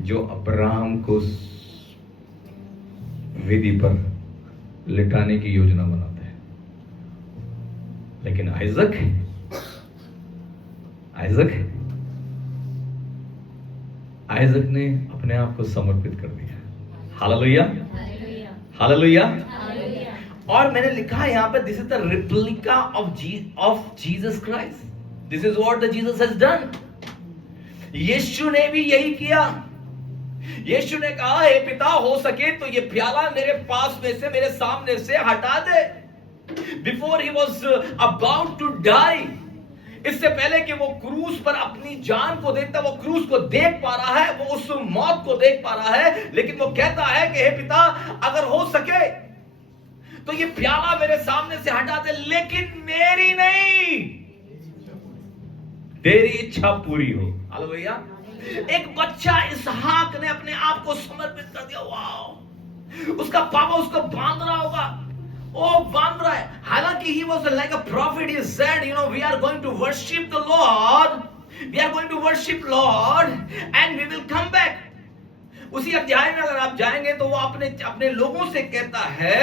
जो अब्राहम को वेदी पर लिटाने की योजना बनाते हैं, लेकिन आइजक ने अपने आप को समर्पित कर दिया। Hallelujah, hallelujah. और मैंने लिखा है यहां पे, this is the replica of Jesus Christ, this is what the Jesus has done. यीशु ने भी यही किया। यीशु ने कहा हे पिता हो सके तो ये प्याला मेरे पास में से, मेरे सामने से हटा दे। Before he was about to die, इससे पहले कि वो क्रूस पर अपनी जान को देखता, वो क्रूस को देख पा रहा है, वो उस मौत को देख पा रहा है, लेकिन वो कहता है कि हे पिता अगर हो सके तो ये प्याला मेरे सामने से हटा दे, लेकिन मेरी नहीं तेरी इच्छा पूरी हो। हालेलुया। एक बच्चा इसहाक ने अपने आप को समर्पित कर दिया। वाओ, उसका पापा उसको बांध रहा होगा, वो बांध रहा है। हालांकि he was like a prophet, he said, you know, we are going to worship the Lord, we are going to worship Lord and we will come back। उसी अध्याय में अगर आप जाएंगे तो वो अपने लोगों से कहता है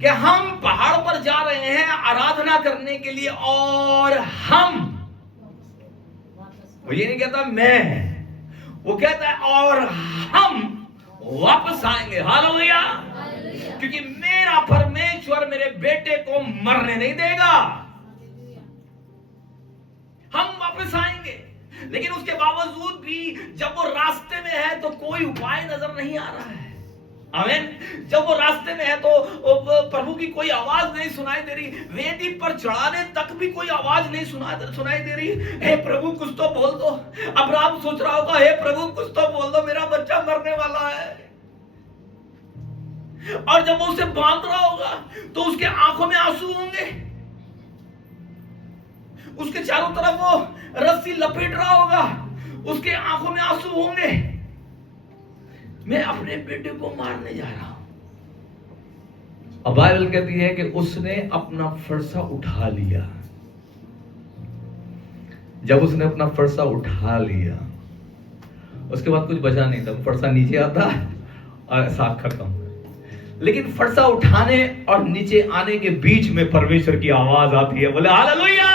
कि हम पहाड़ पर जा रहे हैं आराधना करने के लिए, और हम, वो ये नहीं कहता मैं, वो कहता है और हम वापस आएंगे। हालेलुया। क्योंकि मेरा परमेश्वर मेरे बेटे को मरने नहीं देगा, हम वापस आएंगे। लेकिन उसके बावजूद भी जब वो रास्ते में है तो कोई उपाय नजर नहीं आ रहा है। आमीन। जब वो रास्ते में है तो प्रभु की कोई आवाज नहीं सुनाई दे रही, वेदी पर चढ़ाने तक भी कोई आवाज नहीं सुनाई दे रही। हे प्रभु कुछ तो बोल दो। अब्राहम सोच रहा होगा, हे प्रभु कुछ तो बोल दो, मेरा बच्चा मरने वाला है। और जब वो उसे बांध रहा होगा तो उसके आंखों में आंसू होंगे, उसके चारों तरफ वो रस्सी लपेट रहा होगा, उसके आंखों में आंसू होंगे। मैं अपने बेटे को मारने जा रहा हूं। अब बाइबल कहती है कि उसने अपना फरसा उठा लिया। जब उसने अपना फरसा उठा लिया उसके बाद कुछ बचा नहीं था। फरसा नीचे आता और साग खत्म। लेकिन फरसा उठाने और नीचे आने के बीच में परमेश्वर की आवाज आती है। बोले हालेलुया।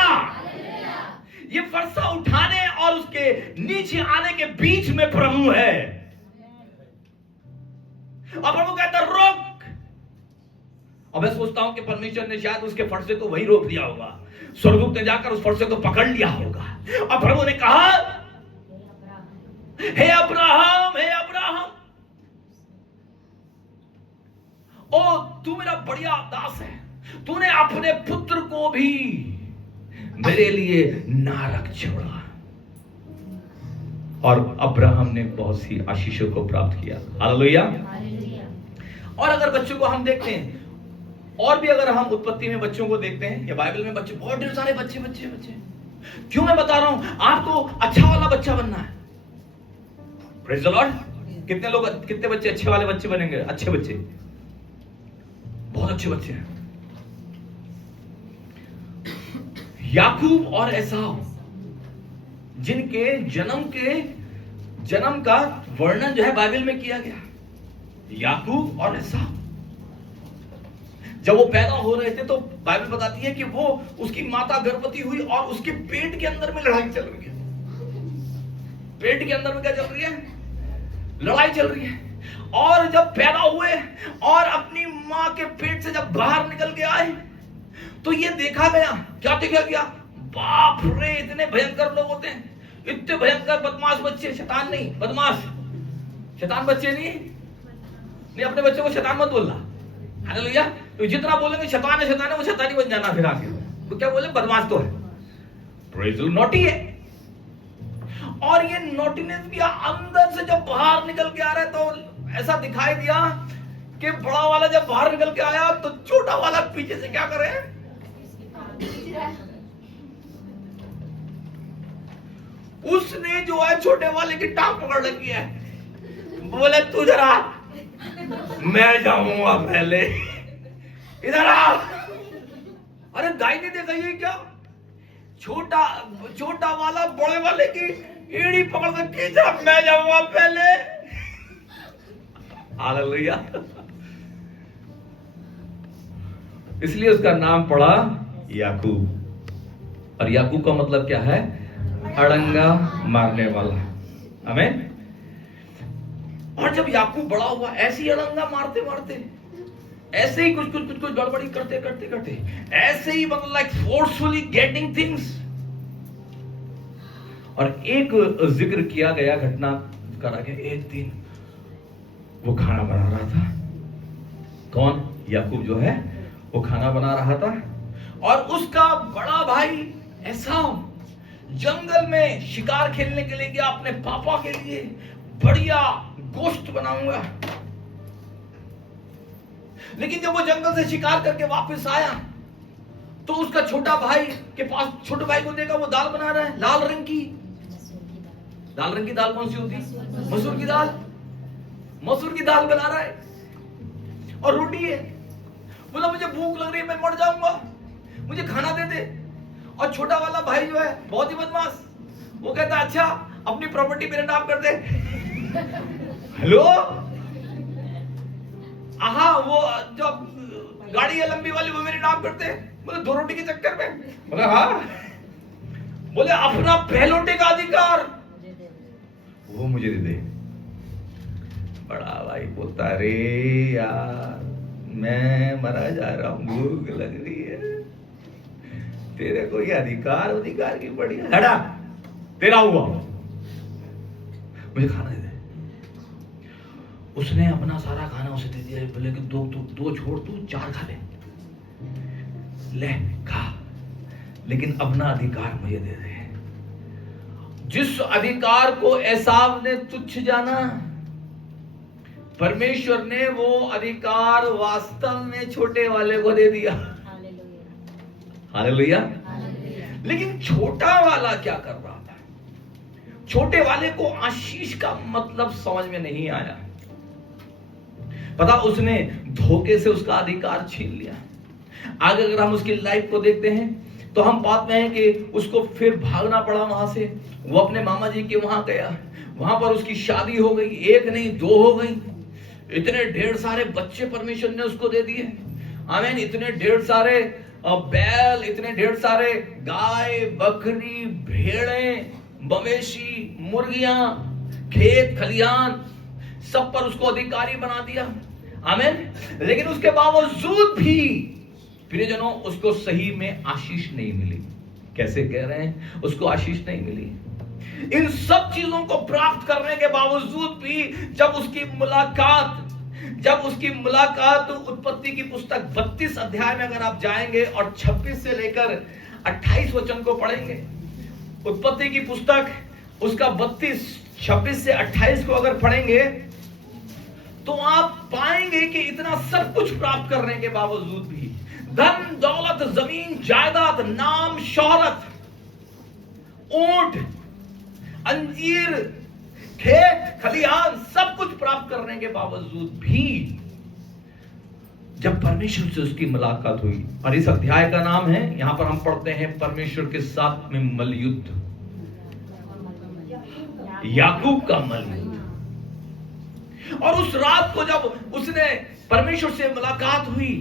ये फरसा उठाने और उसके नीचे आने के बीच में प्रभु है। और प्रभु कहता रोक। और मैं सोचता हूं कि परमेश्वर ने शायद उसके फरसे को वही रोक दिया होगा। स्वर्गदूत ने जाकर उस फरसे को पकड़ लिया होगा और प्रभु ने कहा, हे अब्राहम, हे अब्राहम, ओ तू मेरा बढ़िया दास है, तूने अपने पुत्र को भी मेरे लिए ना रख छोड़ा। और अब्राहम ने बहुत सी आशीषों को प्राप्त किया। हालेलुया। और अगर बच्चों को हम देखते हैं, और भी अगर हम उत्पत्ति में बच्चों को देखते हैं या बाइबल में बच्चे, बहुत ढेर सारे बच्चे बच्चे बच्चे। क्यों मैं बता रहा हूं, आपको अच्छा वाला बच्चा बनना है। Praise the Lord. कितने बच्चे अच्छे वाले बच्चे बनेंगे? अच्छे बच्चे, बहुत अच्छे बच्चे हैं। याकूब और एसाव, जिनके जन्म का वर्णन जो है बाइबल में किया गया। याकूब और एसाव जब वो पैदा हो रहे थे तो बाइबल बताती है कि वो उसकी माता गर्भवती हुई और उसके पेट के अंदर में लड़ाई चल रही है। पेट के अंदर में क्या चल रही है? लड़ाई चल रही है। और जब पैदा हुए और अपनी मां के पेट से जब बाहर निकल के आए तो ये देखा गया, क्या देखा गया? बाप रे, इतने भयंकर लोग होते हैं, इतने भयंकर बदमाश बच्चे। शैतान नहीं, बदमाश। शैतान बच्चे नहीं, अपने बच्चों को शैतान मत बोलना। हालेलुया। तो जितना बोलेंगे शैतान है वो शैतानी बन जाना फिर आके। तो क्या बोले? बदमाश तो है, प्रेज़ द लॉर्ड, नॉटी है। और ये नॉटीनेस भी अंदर से जब बाहर निकल के आ रहा है तो ऐसा दिखाई दिया कि बड़ा वाला जब बाहर निकल के आया तो छोटा वाला पीछे से क्या करे? उसने जो है छोटे वाले की टांग पकड़ रखी है। बोले तू जरा, मैं जाऊंगा पहले, इधर आ। अरे गाय ने देखा ये क्या? छोटा वाला बड़े वाले की एड़ी पकड़ के, जरा मैं जाऊंगा पहले। हालेलुया। इसलिए उसका नाम पड़ा याकूब। और याकूब का मतलब क्या है? अड़ंगा मारने वाला। आमीन। और जब याकूब बड़ा हुआ, ऐसे ही अड़ंगा मारते मारते, ऐसे ही कुछ गड़बड़ी करते ऐसे ही मतलब लाइक फोर्सफुली गेटिंग थिंग्स। और एक जिक्र किया गया, घटना करा गया। एक दिन वो खाना बना रहा था। कौन? याकूब जो है वो खाना बना रहा था। और उसका बड़ा भाई एसाव जंगल में शिकार खेलने के लिए गया। अपने पापा के लिए बढ़िया गोश्त बनाऊंगा। लेकिन जब वो जंगल से शिकार करके वापस आया तो उसका छोटा भाई के पास, छोटे भाई को देखा वो दाल बना रहा है, लाल रंग की दाल कौन सी होती है? मसूर की दाल बना रहा है और रोटी है। बोला मुझे भूख लग रही है, मैं मर जाऊंगा, मुझे खाना दे दे। और छोटा वाला भाई जो है बहुत ही बदमाश, वो कहता अच्छा अपनी प्रॉपर्टी मेरे नाम कर दे। हेलो, वो जो गाड़ी है लंबी वाली वो मेरे नाम करते हैं। बोले 2 रोटी के चक्कर में? बोले हाँ। बोले अपना पहलोटे का अधिकार वो मुझे दे दे। बड़ा भाई बोलता रे यार, मैं मरा जा रहा हूं, भूख लग रही है, तेरे को ये अधिकार की बढ़िया हटा, तेरा हुआ। मुझे खाना दे दे। उसने अपना सारा खाना उसे दे दिया, बोले कि दो छोड़, तू 4 खा ले खा, लेकिन अपना अधिकार मुझे दे दे। जिस अधिकार को एसाव ने तुच्छ जाना, परमेश्वर ने वो अधिकार वास्तव में छोटे वाले को दे दिया। हालेलुया। लेकिन छोटा वाला क्या कर रहा था? छोटे वाले को आशीष का मतलब समझ में नहीं आया। पता, उसने धोखे से उसका अधिकार छीन लिया। आगे अगर हम उसकी लाइफ को देखते हैं तो हम पाते हैं कि उसको फिर भागना पड़ा वहां से। वो अपने मामा जी के वहां गया, वहां पर उसकी शादी हो गई, 1 नहीं 2 हो गई। इतने ढेर सारे बच्चे परमेश्वर ने उसको दे दिए। आमीन। इतने ढेर सारे बैल, इतने ढेर सारे गाय, बकरी, भेड़ें, मवेशी, मुर्गियां, खेत खलिहान, सब पर उसको अधिकारी बना दिया। आमीन। लेकिन उसके बावजूद भी प्रियजनों उसको सही में आशीष नहीं मिली। कैसे कह रहे हैं? उसको आशीष नहीं मिली। इन सब चीजों को प्राप्त करने के बावजूद भी जब उसकी मुलाकात उत्पत्ति की पुस्तक 32 अध्याय में अगर आप जाएंगे और 26 से लेकर 28 वचन को पढ़ेंगे, उत्पत्ति की पुस्तक उसका 32, 26 से 28 को अगर पढ़ेंगे तो आप पाएंगे कि इतना सब कुछ प्राप्त करने के बावजूद भी, धन दौलत, जमीन जायदाद, नाम शोहरत, ऊंट, अंजीर, खेत खलिहान, सब कुछ प्राप्त करने के बावजूद भी जब परमेश्वर से उसकी मुलाकात हुई, और इस अध्याय का नाम है, यहां पर हम पढ़ते हैं, परमेश्वर के साथ में मलयुद्ध, याकूब का मलयुद्ध। और उस रात को जब उसने परमेश्वर से मुलाकात हुई,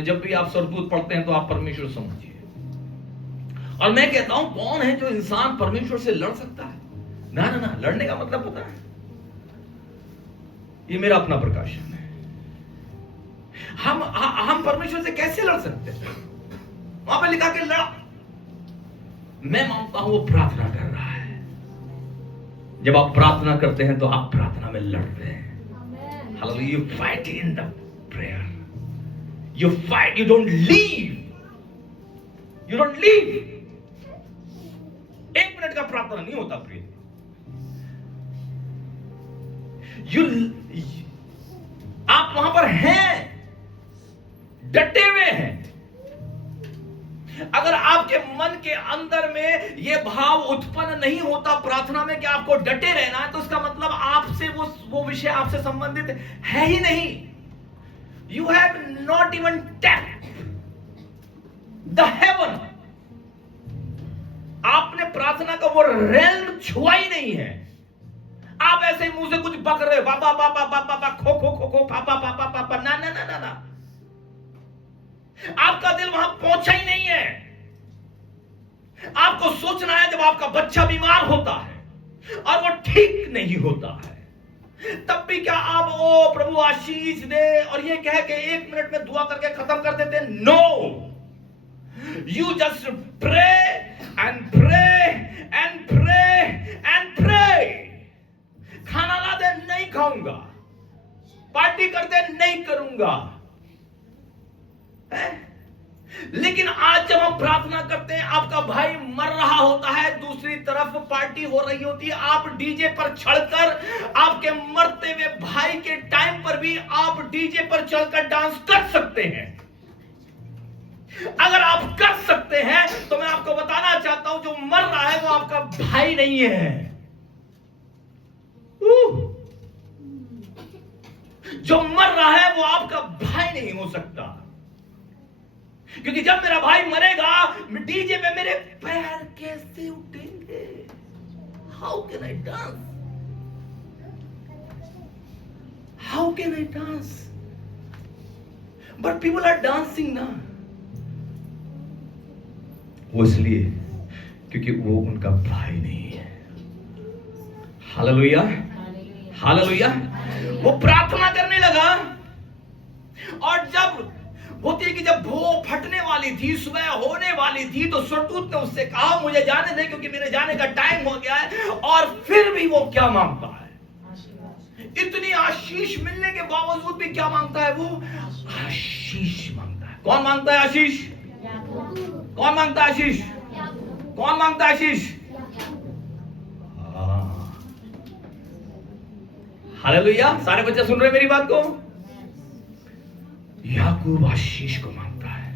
जब भी आप स्वर्गदूत पढ़ते हैं तो आप परमेश्वर समझिए। और मैं कहता हूं, कौन है जो इंसान परमेश्वर से लड़ सकता है? ना ना ना, लड़ने का मतलब पता है? ये मेरा अपना प्रकाशन है। हम परमेश्वर से कैसे लड़ सकते हैं? वहां पे लिखा के लड़ा। मैं मानता हूं वो प्रार्थना कर रहा है। जब आप प्रार्थना करते हैं तो आप प्रार्थना में लड़ते हैं। Hallelujah. You fight in the prayer, you fight, you don't leave, you don't leave. 1 minute का प्रार्थना नहीं होता प्रिय। आप वहां पर हैं, डटे हुए हैं। अगर आपके मन के अंदर में यह भाव उत्पन्न नहीं होता प्रार्थना में कि आपको डटे रहना है, तो इसका मतलब आपसे वो विषय आपसे संबंधित है ही नहीं। You have not even tapped the haven. आपने प्रार्थना का वो रेल्म छुआ ही नहीं है। आप ऐसे मुंह से कुछ बक रहे, बाबा बाबा बाबा, खो खो खो खो, पापा पापा पापा, ना ना ना ना ना। आपका दिल वहां पहुंचा ही नहीं है। आपको सोचना है जब आपका बच्चा बीमार होता है और वो ठीक नहीं होता है, तब भी क्या आप ओ प्रभु आशीष दे और ये कह के 1 मिनट में दुआ करके खत्म कर देते? No, you just pray and pray and pray and pray. खाना ला दे, नहीं खाऊंगा। पार्टी कर दे, नहीं करूंगा। लेकिन आज जब हम प्रार्थना करते हैं, आपका भाई मर रहा होता है, दूसरी तरफ पार्टी हो रही होती है, आप डीजे पर चढ़कर आपके मरते हुए भाई के टाइम पर भी आप डीजे पर चढ़कर डांस कर सकते हैं। अगर आप कर सकते हैं तो मैं आपको बताना चाहता हूं, जो मर रहा है वो आपका भाई नहीं है। जो मर रहा है वो आपका भाई नहीं हो सकता, क्योंकि जब मेरा भाई मरेगा डीजे पे मेरे पैर कैसे उठेंगे? How can I dance? How can I dance? But people are dancing ना। वो इसलिए क्योंकि वो उनका भाई नहीं है। Hallelujah, hallelujah. वो प्रार्थना करने लगा, और जब होती है कि जब वो फटने वाली थी, सुबह होने वाली थी, तो स्वर्गदूत ने उससे कहा मुझे जाने दे क्योंकि मेरे जाने का टाइम हो गया है। और फिर भी वो क्या मांगता है? इतनी आशीष मिलने के बावजूद भी क्या मांगता है? वो आशीष मांगता है। कौन मांगता है आशीष? कौन मांगता है आशीष? कौन मांगता है आशीष? हालेलुया। सारे बच्चे सुन रहे मेरी बात को? याकूब आशीष को मांगता है।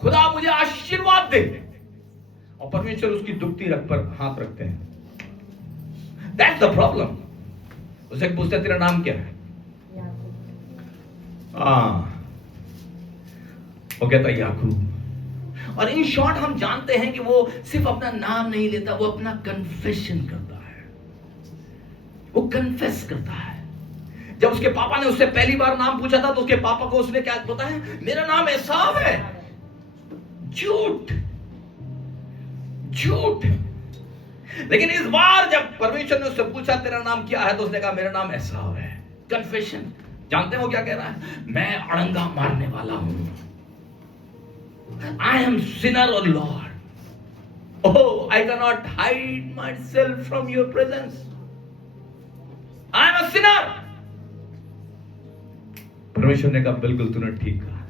खुदा मुझे आशीर्वाद दे, और परमेश्वर उसकी दुखती रग पर हाथ रखते हैं। That's the problem। उसे पूछते तेरा नाम क्या है? वो कहता है याकूब। और इन शॉर्ट हम जानते हैं कि वो सिर्फ अपना नाम नहीं लेता, वो अपना कन्फेशन करता है, वो कन्फेस करता है। जब उसके पापा ने उससे पहली बार नाम पूछा था तो उसके पापा को उसने क्या बताया? मेरा नाम एसाव है। झूठ, झूठ। लेकिन इस बार जब परमेश्वर ने उससे पूछा तेरा नाम क्या है, तो उसने कहा मेरा नाम एसाव है। कन्फेशन। जानते हैं वो क्या कह रहा है? मैं अड़ंगा मारने वाला हूं। I am sinner, O Lord. Oh, I cannot hide myself from your presence. I am a sinner. परमेश्वर ने कहा बिल्कुल तूने ठीक कहा,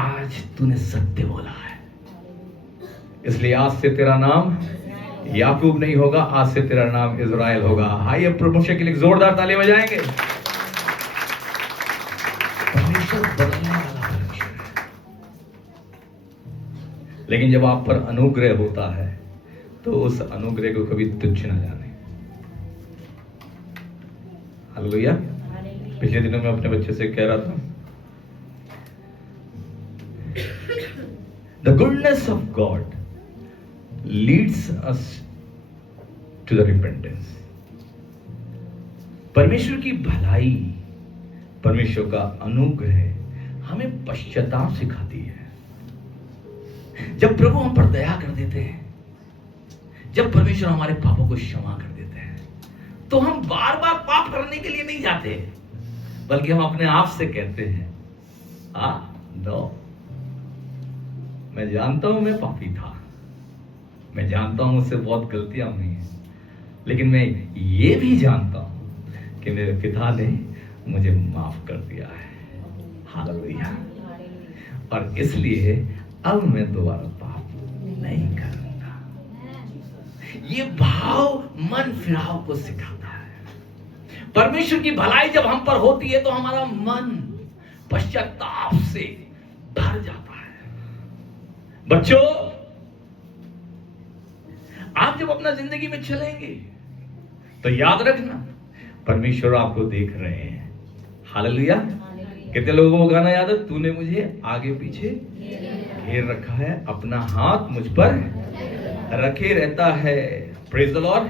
आज तूने सत्य बोला है, इसलिए आज से तेरा नाम याकूब नहीं होगा, आज से तेरा नाम इज़राइल होगा। आइए प्रभु के लिए जोरदार ताली बजाएंगे। परमेश्वर बदलने वाला परमेश्वर है। लेकिन जब आप पर अनुग्रह होता है तो उस अनुग्रह को कभी तुच्छ ना जाने। हालेलुया। पिछले दिनों में अपने बच्चे से कह रहा था, the goodness of God leads us to the repentance. परमेश्वर की भलाई, परमेश्वर का अनुग्रह हमें पश्चाताप सिखाती है। जब प्रभु हम पर दया कर देते हैं, जब परमेश्वर हमारे पापों को क्षमा कर देते हैं, तो हम बार बार पाप करने के लिए नहीं जाते, बल्कि हम अपने आप से कहते हैं नो, मैं जानता हूं मैं पापी था, मैं जानता हूं मुझसे बहुत गलतियां हुई हैं, लेकिन मैं ये भी जानता हूं कि मेरे पिता ने मुझे माफ कर दिया है। हालेलुया। और इसलिए अब मैं दोबारा पाप नहीं करूंगा। ये भाव मन फिराव को सिखाता है। परमेश्वर की भलाई जब हम पर होती है तो हमारा मन पश्चाताप से भर जाता है। बच्चों, आप जब अपना जिंदगी में चलेंगे तो याद रखना परमेश्वर आपको देख रहे हैं। हालेलुया। कितने लोगों को गाना याद है? तूने मुझे आगे पीछे घेर रखा है, अपना हाथ मुझ पर रखे रहता है। Praise the Lord.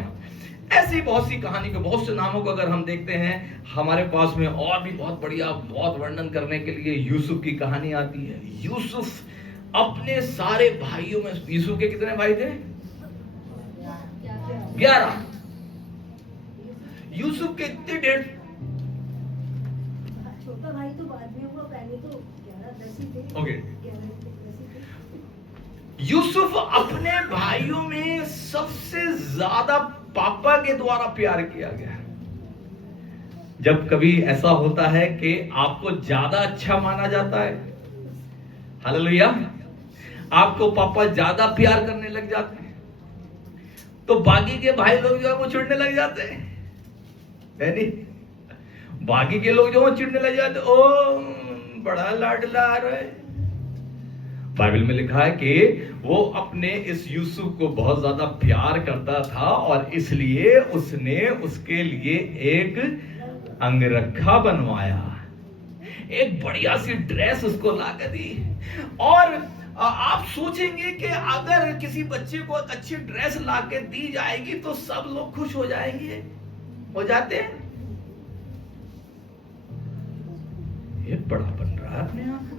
ऐसी बहुत सी कहानी को, बहुत से नामों को अगर हम देखते हैं, हमारे पास में और भी बहुत बढ़िया, बहुत वर्णन करने के लिए यूसुफ की कहानी आती है। यूसुफ अपने सारे भाइयों में, यूसुफ के कितने भाई थे? 11। यूसुफ के इतने डेढ़, छोटा भाई तो बाद में हुआ, पहले तो 11-10 ही थे। ओके। यूसुफ अपने भाइयों में सबसे ज्यादा पापा के द्वारा प्यार किया गया। जब कभी ऐसा होता है कि आपको ज्यादा अच्छा माना जाता है, हालेलुया, आपको पापा ज्यादा प्यार करने लग जाते हैं, तो बाकी के भाई लोग जो है वो चिढ़ने लग जाते हैं, है नहीं? बाकी के लोग जो है चिढ़ने लग जाते, ओ बड़ा लाडला आ रहा है। बाइबल में लिखा है कि वो अपने इस यूसुफ को बहुत ज्यादा प्यार करता था और इसलिए उसने उसके लिए एक अंगरखा बनवाया, एक बढ़िया सी ड्रेस उसको लाकर दी। और आप सोचेंगे कि अगर किसी बच्चे को अच्छी ड्रेस लाके दी जाएगी तो सब लोग खुश हो जाएंगे, हो जाते हैं। ये बड़ा बन रहा है अपने आप।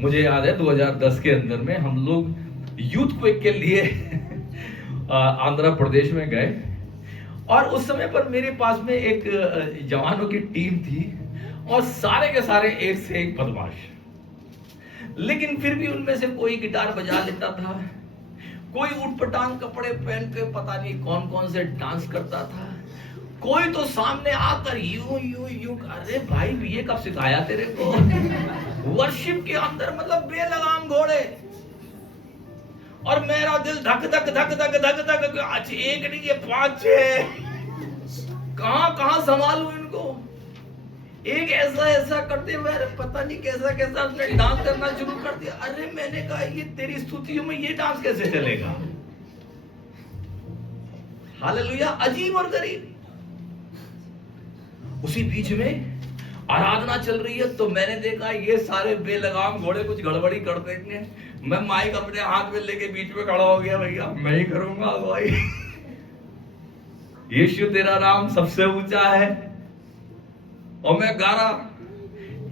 मुझे याद है 2010 के अंदर में हम लोग यूथ क्विक के लिए आंध्र प्रदेश में गए और उस समय पर मेरे पास में एक जवानों की टीम थी और सारे के सारे एक से एक बदमाश, लेकिन फिर भी उनमें से कोई गिटार बजा लेता था, कोई उटपटांग कपड़े पहन के पता नहीं कौन कौन से डांस करता था, कोई तो सामने आकर यूं यूं यूं। अरे भाई ये कब सिखाया तेरे को? वर्शिप के अंदर मतलब बेलगाम घोड़े। और मेरा दिल धक धक धक धक धक धक, आज एक नहीं ये 5-6, कहां संभालू इनको। एक ऐसा करते हुए पता नहीं कैसा उसने डांस करना शुरू कर दिया। अरे मैंने कहा ये तेरी स्तुतियों में ये डांस कैसे चलेगा? हालेलुया, अजीब और गरीब। उसी बीच में आराधना चल रही है तो मैंने देखा ये सारे बेलगाम घोड़े कुछ गड़बड़ी कर देंगे। मैं माइक अपने हाथ में लेके बीच में खड़ा हो गया, भैया मैं ही करूंगा अगुवाई। यीशु तेरा नाम सबसे ऊंचा है। और मैं गा रहा,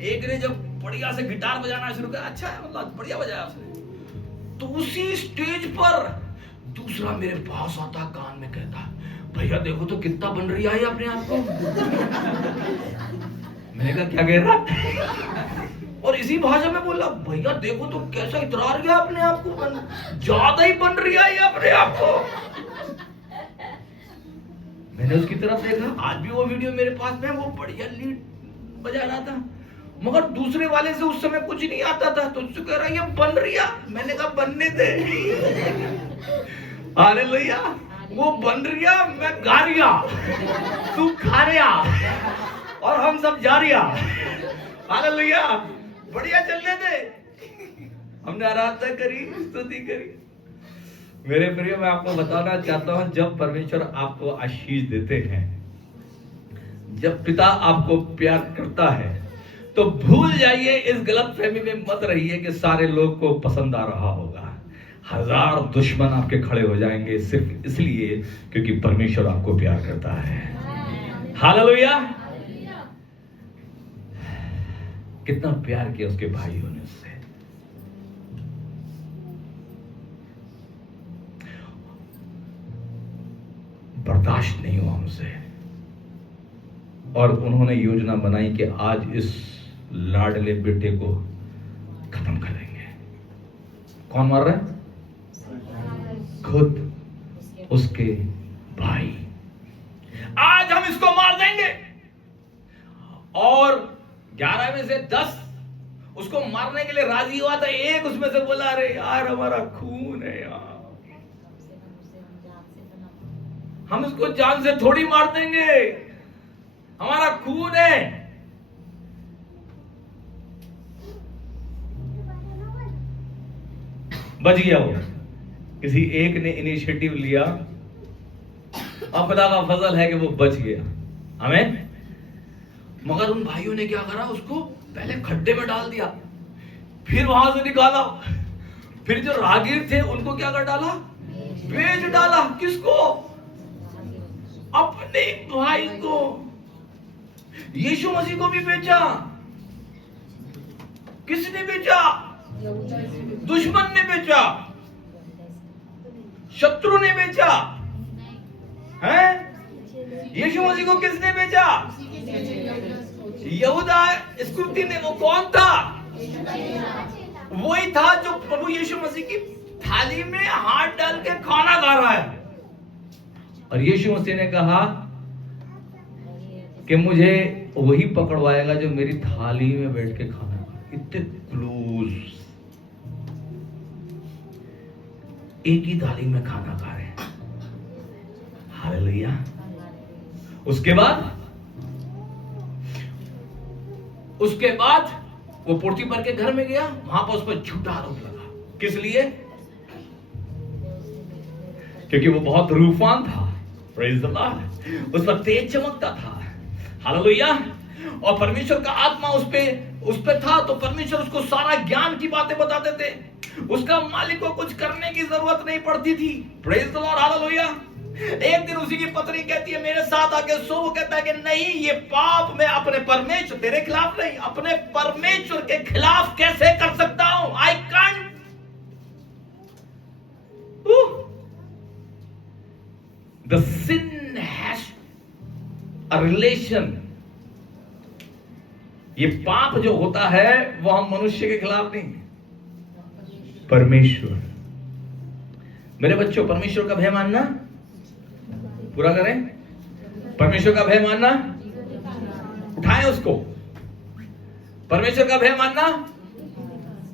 एक ने जब बढ़िया से गिटार बजाना शुरू किया, अच्छा है मतलब बढ़िया बजाया उसने, तो उसी स्टेज पर दूसरा मेरे पास आता, कान में कहता, भैया देखो तो कितना बन रही है अपने आप को। मैंने कहा क्या कह रहा? और इसी भाषा में बोला, भैया देखो तो कैसा इतरा रही है अपने आप को, ज्यादा ही बन रही है अपने आप को। मैंने उसकी तरफ देखा, आज भी वो वीडियो मेरे पास में, वो बढ़िया लीड बजा रहा था, मगर दूसरे वाले से उस समय कुछ नहीं आता था, तो उससे कह रहा ये बन रही है। मैंने कहा बनने दे। हालेलुया, वो बन रही है, मैं गा रिया, तू खा रिया और हम सब जा रिया। हालेलुया, बढ़िया चलने दे। हमने आराधना करी, स्तुति करी। मेरे प्रिय, मैं आपको बताना चाहता हूं, जब परमेश्वर आपको आशीष देते हैं, जब पिता आपको प्यार करता है, तो भूल जाइए, इस गलतफहमी में मत रहिए कि सारे लोग को पसंद आ रहा होगा। 1000 दुश्मन आपके खड़े हो जाएंगे सिर्फ इसलिए क्योंकि परमेश्वर आपको प्यार करता है। हालेलुया। कितना प्यार किया उसके भाइयों ने उससे। बर्दाश्त नहीं हुआ उनसे, और उन्होंने योजना बनाई कि आज इस लाडले बेटे को खत्म करेंगे। कौन मार रहा है? खुद उसके भाई। आज हम इसको मार देंगे। और 11 में से 10 उसको मारने के लिए राजी हुआ था। एक उसमें से बोला, अरे यार हमारा खून है यार, हम इसको जान से थोड़ी मार देंगे, हमारा खून है। बच गया वो, किसी एक ने इनिशिएटिव लिया, और खुदा का फजल है कि वो बच गया। आमीन। मगर उन भाइयों ने क्या करा, उसको पहले खड्डे में डाल दिया, फिर वहां से निकाला, फिर जो राहगीर थे उनको क्या कर डाला, बेच डाला। किसको? अपने भाई को। यीशु मसीह को भी बेचा। किसने बेचा? दुश्मन ने बेचा, शत्रु ने बेचा है। यीशु मसीह को किसने बेचा? यहूदा इस्करियोती ने। वो कौन था? वही था जो प्रभु यीशु मसीह की थाली में हाथ डाल के खाना खा रहा है। और यीशु मसीह ने कहा कि मुझे वही पकड़वाएगा जो मेरी थाली में बैठ के खाना खाए। इतने क्लोज, एक ही थाली में खाना खा रहे हैं। हालेलुया। उसके बाद वो पोतीफर के घर में गया, वहां पर उस पर झूठा आरोप लगा। किस लिए? क्योंकि वो बहुत रूपवान था। Praise the Lord. उस पर तेज चमकता था। हालेलुया। और परमेश्वर का आत्मा उस पे था, तो परमेश्वर उसको सारा ज्ञान की बातें बताते थे। उसका मालिक को कुछ करने की जरूरत नहीं पड़ती थी। Praise the Lord. हालेलुया। एक दिन उसी की पत्नी कहती है, मेरे साथ आके सो। वो कहता है कि नहीं, ये पाप मैं अपने परमेश्वर, तेरे खिलाफ नहीं, अपने परमेश्वर के खिलाफ कैसे कर सकता हूं? I can't. The sin has a relation. ये पाप जो होता है वो हम मनुष्य के खिलाफ नहीं, परमेश्वर। मेरे बच्चों, परमेश्वर का भय मानना पूरा करें। परमेश्वर का भय मानना, उठाएं उसको। परमेश्वर का भय मानना,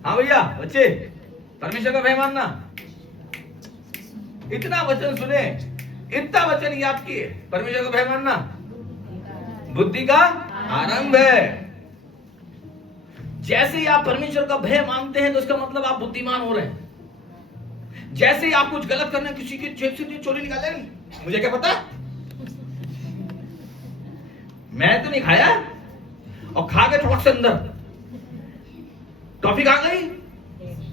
हाँ भैया बच्चे, परमेश्वर का भय मानना। इतना वचन सुने, इतना वचन याद किए। परमेश्वर का भय मानना बुद्धि का आरंभ है। जैसे ही आप परमेश्वर का भय मानते हैं तो इसका मतलब आप बुद्धिमान हो रहे हैं। जैसे ही आप कुछ गलत करने, किसी की जेब से चोरी निकाले, मुझे क्या पता, मैं तो नहीं खाया, और खा के ट्रक से अंदर टॉफी खा गई,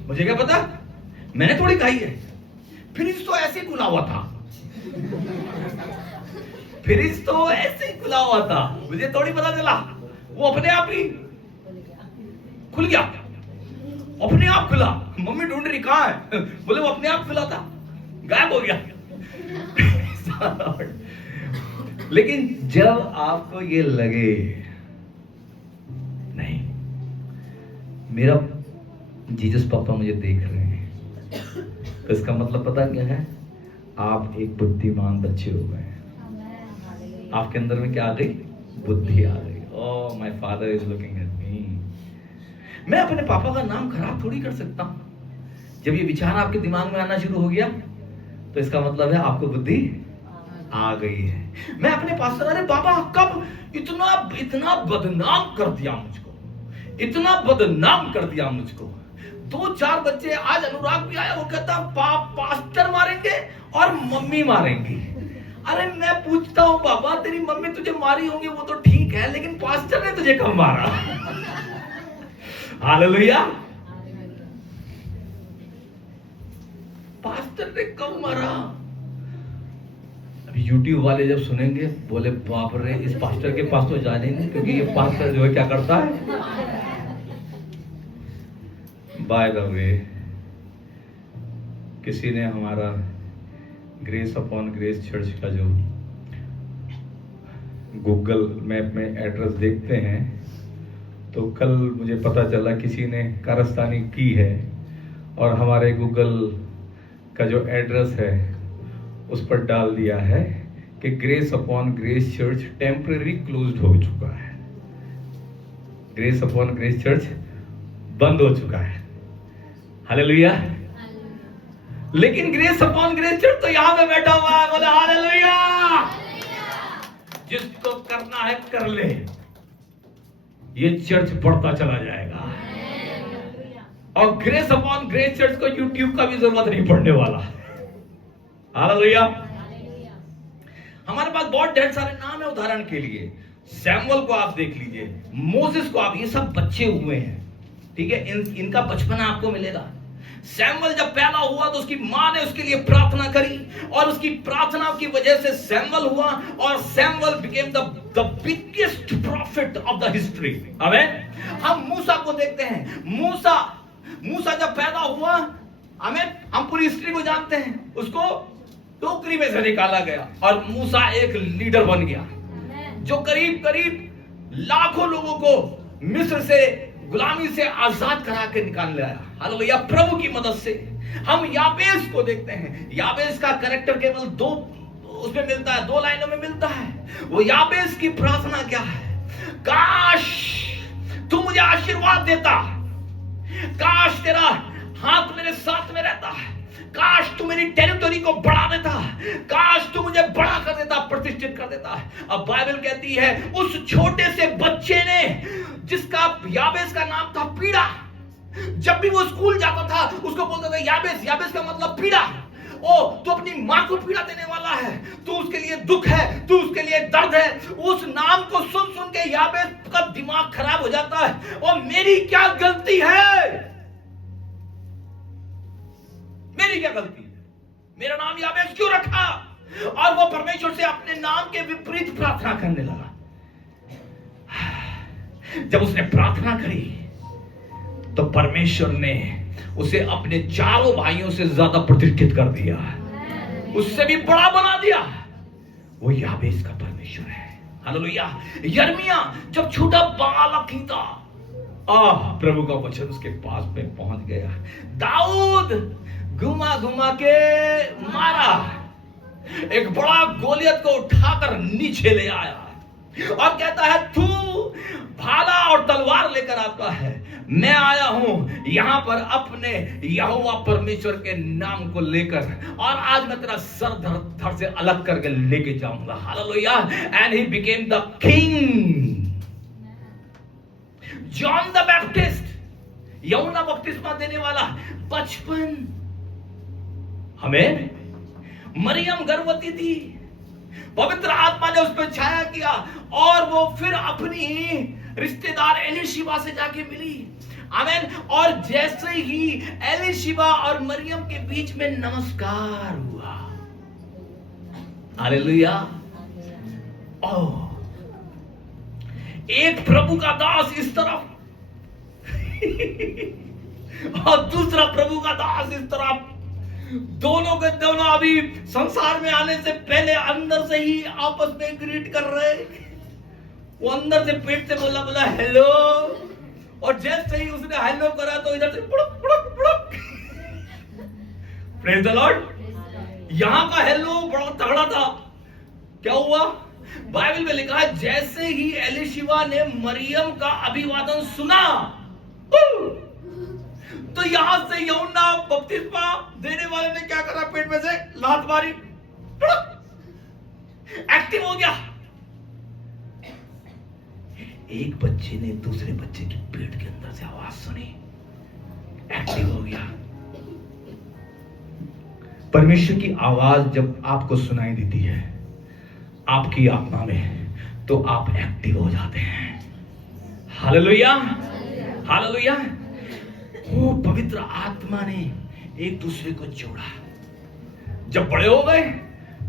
मुझे क्या पता, मैंने थोड़ी खाई है। फ्रिज तो ऐसे ही खुला हुआ था, फ्रिज तो ऐसे ही खुला हुआ था, मुझे थोड़ी पता चला, वो अपने आप ही खुल गया, अपने आप खुला। मम्मी ढूंढ रही कहां है, बोले वो अपने आप खुला था, गायब हो गया। लेकिन जब आपको ये लगे नहीं, मेरा जीसस पापा मुझे देख रहे हैं, तो इसका मतलब पता क्या है, आप एक बुद्धिमान बच्चे हो गए। आपके अंदर में क्या आ गई, बुद्धि आ गई। Oh my father is looking at me. मैं अपने पापा का नाम खराब थोड़ी कर सकता हूं। जब ये विचार आपके दिमाग में आना शुरू हो गया तो इसका मतलब है आपको बुद्धि आ गई है। मैं अपने पास्टर, अरे बाबा कब इतना बदनाम कर दिया मुझको, इतना बदनाम कर दिया मुझको। 2-4 बच्चे, आज अनुराग भी आया, वो कहता पास्टर मारेंगे और मम्मी मारेंगी। अरे मैं पूछता हूं बाबा, तेरी मम्मी तुझे मारी होंगी वो तो ठीक है, लेकिन पास्टर ने तुझे कब मारा? हालेलुया। पास्टर ने कब मारा? अभी YouTube वाले जब सुनेंगे बोले बाप रे, इस पास्टर के पास तो जाने नहीं, क्योंकि ये पास्टर जो है क्या करता है। बाय द वे, किसी ने हमारा ग्रेस अपॉन ग्रेस चर्च का जो गूगल मैप में एड्रेस देखते हैं, तो कल मुझे पता चला किसी ने कारस्तानी की है और हमारे गूगल का जो एड्रेस है उस पर डाल दिया है कि grace upon grace church temporary closed हो चुका है। ग्रेस अपॉन ग्रेस चर्च बंद हो चुका है। हालेलुया। लेकिन ग्रेस अपॉन ग्रेस चर्च तो यहां पे बैठा हुआ है, बोले हालेलुया। जिसको करना है कर ले, ये चर्च बढ़ता चला जाएगा। और ग्रेस अपॉन ग्रेस चर्च को यूट्यूब का भी जरूरत नहीं पड़ने वाला। हालेलुया। हमारे पास बहुत ढेर सारे नाम है। उदाहरण के लिए सैमुअल को आप देख लीजिए, मोसेस को आप, ये सब बच्चे हुए हैं, ठीक है, इनका बचपना आपको मिलेगा। सैमुअल जब पैदा हुआ तो उसकी मां ने उसके लिए प्रार्थना करी और उसकी प्रार्थना की वजह से सैमुअल हुआ और Samuel became the biggest profit of the history. आमीन। हम मूसा को देखते हैं। मूसा जब पैदा हुआ, आमीन, हम पूरी हिस्ट्री को जानते हैं। उसको टोकरी में से निकाला गया और मूसा एक लीडर बन गया जो करीब लाखों लोगों को मिस्र से गुलामी से आजाद करा के निकाल लाया। हालेलुया। प्रभु की मदद से हम याबेस को देखते हैं। याबेस का कैरेक्टर केवल 2 उसमें मिलता है, 2 लाइनों में मिलता है। वो याबेस की प्रार्थना क्या है? काश तू मुझे आशीर्वाद देता, काश तेरा हाथ मेरे साथ में रहता, काश तू मेरी टेरिटरी को बढ़ा देता, काश तू मुझे बड़ा कर देता, प्रतिष्ठित कर देता। अब बाइबल कहती है उस छोटे से बच्चे ने, जिसका याबेस का नाम था पीड़ा, जब भी वो स्कूल जाता था उसको बोलता था याबेस। याबेस का मतलब पीड़ा। ओ तू अपनी मां को पीड़ा देने वाला है, तू उसके लिए दुख है, तू उसके लिए दर्द है। उस नाम को सुन के याबेस का दिमाग खराब हो जाता है। और मेरी क्या गलती है, मेरी क्या गलती है, मेरा नाम याबेस क्यों रखा? और वो परमेश्वर से अपने नाम के विपरीत प्रार्थना करने लगा। जब उसने प्रार्थना करी तो परमेश्वर ने उसे अपने चारों भाइयों से ज्यादा प्रतिष्ठित कर दिया, उससे भी बड़ा बना दिया। वो याबेस का परमेश्वर है। हालेलुया। यिर्मयाह जब छोटा बालक ही था, प्रभु का वचन उसके पास में पहुंच गया। दाऊद घुमा घुमा के मारा, एक बड़ा गोलियत को उठाकर नीचे ले आया और कहता है तू भाला और तलवार लेकर आता है, मैं आया हूं यहां पर अपने यहोवा परमेश्वर के नाम को लेकर, और आज मैं तेरा सर धड़ से अलग करके लेके जाऊंगा। Hallelujah. And he became the king. John the Baptist, यूहन्ना बपतिस्मा देने वाला, बचपन हमें, मरियम गर्भवती थी, पवित्र आत्मा ने उस पर छाया किया और वो फिर अपनी रिश्तेदार एलीशिबा से जाके मिली। आमीन। और जैसे ही एलीशिबा और मरियम के बीच में नमस्कार हुआ, हालेलुया, ओह, एक प्रभु का दास इस तरफ और दूसरा प्रभु का दास इस तरफ, दोनों के दोनों अभी संसार में आने से पहले अंदर से ही आपस में ग्रीट कर रहे। वो अंदर से पेट से बोला हेलो, और जैसे ही उसने हेलो करा तो इधर से पुड़क पुड़क पुड़क। Praise the Lord. यहां का हेलो बड़ा तगड़ा था। क्या हुआ? बाइबल में लिखा है जैसे ही एलीशिबा ने मरियम का अभिवादन सुना, तो यहां से यूहन्ना बपतिस्मा देने वाले ने क्या करा? पेट में से लात मारी, एक्टिव हो गया। एक बच्चे ने दूसरे बच्चे की पेट के अंदर से आवाज सुनी, एक्टिव हो गया। परमेश्वर की आवाज जब आपको सुनाई देती है आपकी आत्मा में, तो आप एक्टिव हो जाते हैं। Hallelujah, hallelujah. वो पवित्र आत्मा ने एक दूसरे को जोड़ा। जब बड़े हो गए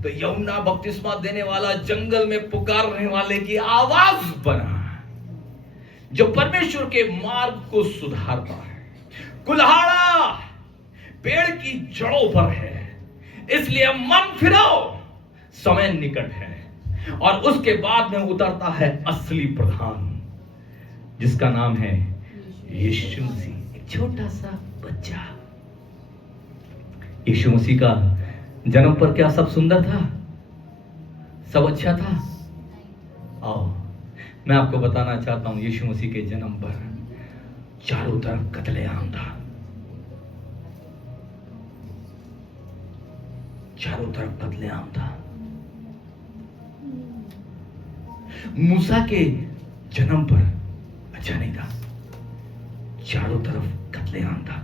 तो यूहन्ना बपतिस्मा देने वाला जंगल में पुकारने वाले की आवाज बना, जो परमेश्वर के मार्ग को सुधारता है। कुल्हाड़ा पेड़ की जड़ों पर है, इसलिए मन फिराओ, समय निकट है। और उसके बाद में उतरता है असली प्रधान, जिसका नाम है यीशु मसीह। एक छोटा सा बच्चा। यीशु मसीह का जन्म पर क्या सब सुंदर था? सब अच्छा था? आओ मैं आपको बताना चाहता हूं, यीशु मसीह के जन्म पर चारों तरफ कत्लेआम था। चारों तरफ कत्लेआम था। मूसा के जन्म पर अच्छा नहीं था, चारों तरफ कत्लेआम था।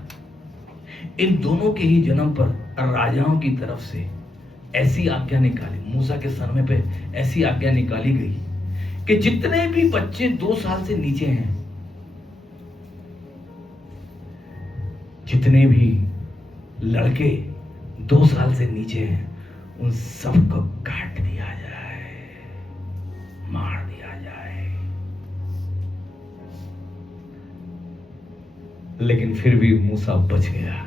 इन दोनों के ही जन्म पर राजाओं की तरफ से ऐसी आज्ञा निकाली, मूसा के समय पे ऐसी आज्ञा निकाली गई कि जितने भी बच्चे 2 साल से नीचे हैं, जितने भी लड़के 2 साल से नीचे हैं, उन सबको काट दिया जाए, मार दिया जाए। लेकिन फिर भी मूसा बच गया।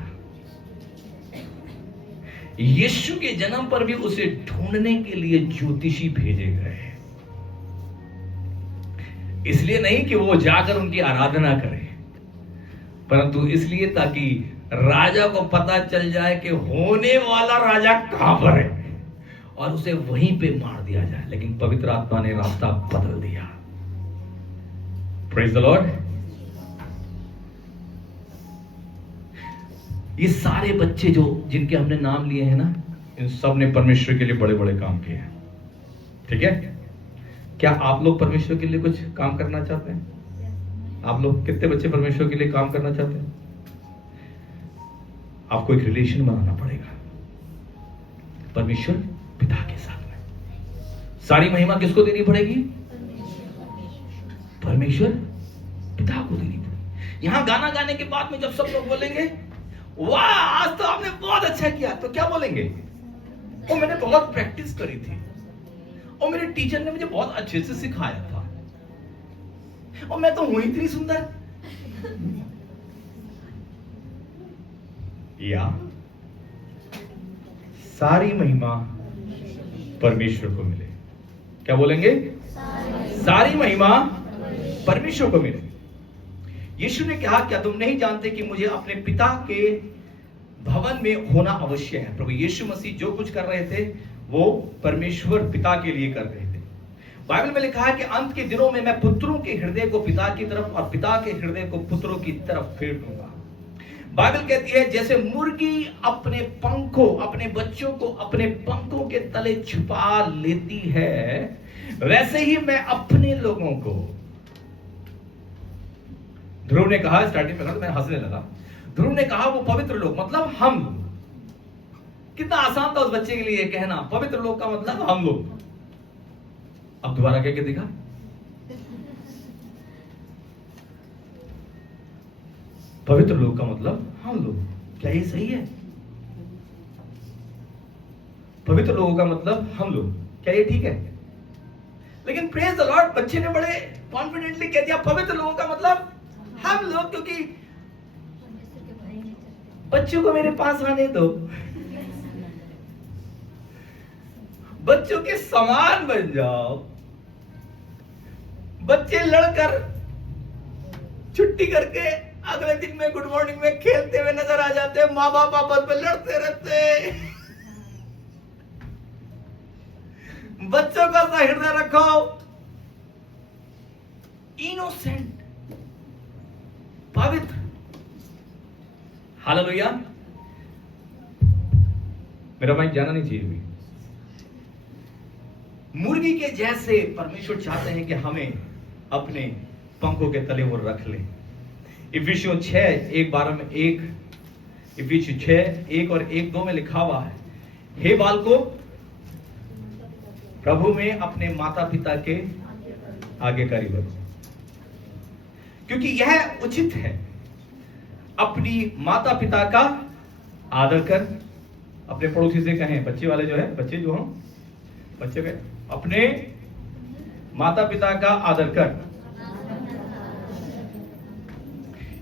यीशु के जन्म पर भी उसे ढूंढने के लिए ज्योतिषी भेजे गए, इसलिए नहीं कि वो जाकर उनकी आराधना करे, परंतु इसलिए ताकि राजा को पता चल जाए कि होने वाला राजा कहां पर है और उसे वहीं पे मार दिया जाए। लेकिन पवित्र आत्मा ने रास्ता बदल दिया। Praise the Lord. ये सारे बच्चे जो जिनके हमने नाम लिए हैं ना, इन सब ने परमेश्वर के लिए बड़े बड़े काम किए हैं। ठीक है? क्या आप लोग परमेश्वर के लिए कुछ काम करना चाहते हैं? आप लोग कितने बच्चे परमेश्वर के लिए काम करना चाहते हैं? आपको एक रिलेशन बनाना पड़ेगा परमेश्वर पिता के साथ में। सारी महिमा किसको देनी पड़ेगी? परमेश्वर पिता को देनी पड़ेगी। यहां गाना गाने के बाद में जब सब लोग बोलेंगे वाह आज तो आपने बहुत अच्छा किया, तो क्या बोलेंगे? ओ मैंने बहुत प्रैक्टिस करी थी, और मेरे टीचर ने मुझे बहुत अच्छे से सिखाया था, और मैं तो हूं इतनी सुंदर। या सारी महिमा परमेश्वर को मिले। क्या बोलेंगे? सारी महिमा परमेश्वर को मिले। यीशु ने कहा, क्या तुम नहीं जानते कि मुझे अपने पिता के भवन में होना अवश्य है? प्रभु यीशु मसीह जो कुछ कर रहे थे वो परमेश्वर पिता के लिए कर रहे थे। बाइबल में लिखा है कि अंत के दिनों में मैं पुत्रों के हृदय को पिता की तरफ और पिता के हृदय को पुत्रों की तरफ फेर दूंगा। बाइबल कहती है जैसे मुर्गी अपने पंखों, अपने बच्चों को अपने पंखों के तले छुपा लेती है, वैसे ही मैं अपने लोगों को। ध्रुव ने कहा, स्टार्टिंग में मैं हंसने लगा, ध्रुव ने कहा वो पवित्र लोग मतलब हम लोग। कितना आसान था उस बच्चे के लिए कहना पवित्र लोग का मतलब हम लोग। अब दोबारा क्या क्या दिखा? पवित्र लोग का मतलब हम लोग। क्या ये सही है? पवित्र लोगों का मतलब हम लोग, क्या ये ठीक है? लेकिन प्रेज द लॉर्ड, बच्चे ने बड़े कॉन्फिडेंटली कह दिया पवित्र लोगों का मतलब हम लोग, क्योंकि बच्चों को मेरे पास आने दो, बच्चों के समान बन जाओ। बच्चे लड़कर छुट्टी करके अगले दिन में गुड मॉर्निंग में खेलते हुए नजर आ जाते, माँ बाप आपस में लड़ते रहते। बच्चों का सा हृदय रखो, इनोसेंट, पवित्र। हालेलुया। मेरा माइक जाना नहीं चाहिए अभी। मुर्गी के जैसे परमेश्वर चाहते हैं कि हमें अपने पंखों के तले वो रख ले। इफिसियों 6:1-12 में इफिसियों 6:1 और 1-2 में लिखा हुआ है, हे बालकों प्रभु में अपने माता पिता के आज्ञाकारी बनो, क्योंकि यह उचित है। अपनी माता पिता का आदर कर। अपने पड़ोसी से कहें, बच्चे वाले जो है, बच्चे जो हम बच्चे के अपने माता पिता का आदर कर।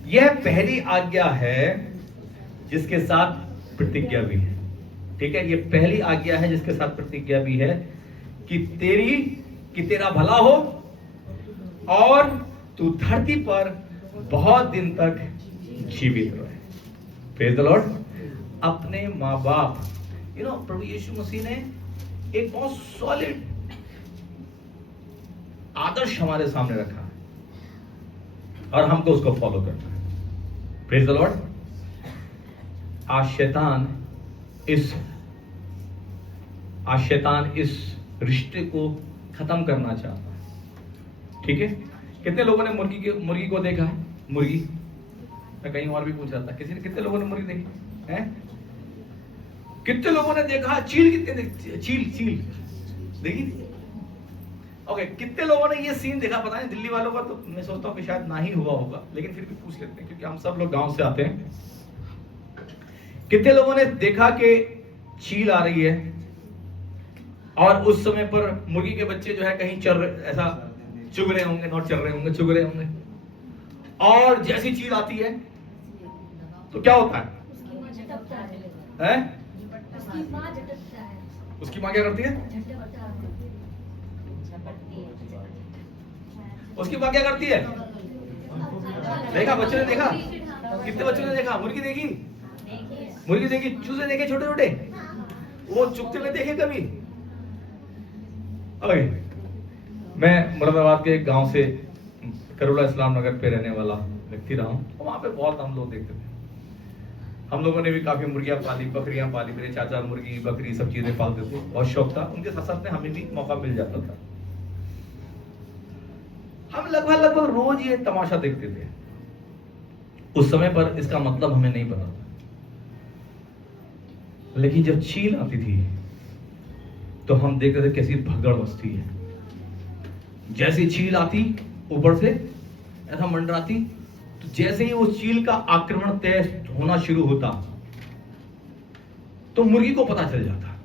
यह पहली आज्ञा है जिसके साथ प्रतिज्ञा भी है। ठीक है, ये पहली आज्ञा है जिसके साथ प्रतिज्ञा भी है कि तेरा भला हो और तू धरती पर बहुत दिन तक जीवित रहे। Praise the Lord. अपने माँ बाप, प्रभु यीशु मसीह ने एक बहुत सॉलिड आदर्श हमारे सामने रखा है और हमको उसको फॉलो करना है। Praise the Lord. आज शैतान इस रिश्ते को खत्म करना चाहता है। ठीक है, कितने लोगों ने मुर्गी को देखा है? मुर्गी, मैं कहीं और भी पूछ रहा था, कितने लोगों ने मुर्गी देखी है? कितने लोगों ने देखा चील? कितने चील देखी? ओके, कितने लोगों ने ये सीन देखा? पता नहीं, दिल्ली वालों का तो मैं सोचता हूँ कि शायद ना ही हुआ होगा, लेकिन फिर भी पूछ लेते हैं क्योंकि हम सब लोग गांव से आते हैं। कितने लोगों ने देखा कि चील आ रही है और उस समय पर मुर्गी के बच्चे जो है कहीं ऐसा चुग रहे होंगे, नॉट चल रहे होंगे, चुग रहे होंगे, और जैसी चील आती है तो क्या होता है? उसकी माँ क्या करती है? उसकी माँ क्या करती है? देखा, बच्चों ने देखा? कितने बच्चों ने देखा? मुर्गी देखी? चूजे देखे छोटे छोटे? वो चुगते हुए देखे कभी? ओके, मैं मुरादाबाद के एक गांव से करोला इस्लाम नगर पे रहने वाला व्यक्ति रहा हूँ। वहाँ पे बहुत हम लोग देखते थे। हम लोगों ने भी काफी मुर्गियां पाली, बकरियां पाली। मेरे चाचा मुर्गी बकरी सब चीजें पालते थे, बहुत शौक था। उनके साथ साथ में हमें भी मौका मिल जाता था। हम लगभग रोज ये तमाशा देखते थे। उस समय पर इसका मतलब हमें नहीं पता था, लेकिन जब चील आती थी तो हम देखते थे कैसी भगदड़ मचती है। जैसी चील आती ऊपर से ऐसा मंडराती, तो जैसे ही उस चील का आक्रमण तय होना शुरू होता तो मुर्गी को पता चल जाता,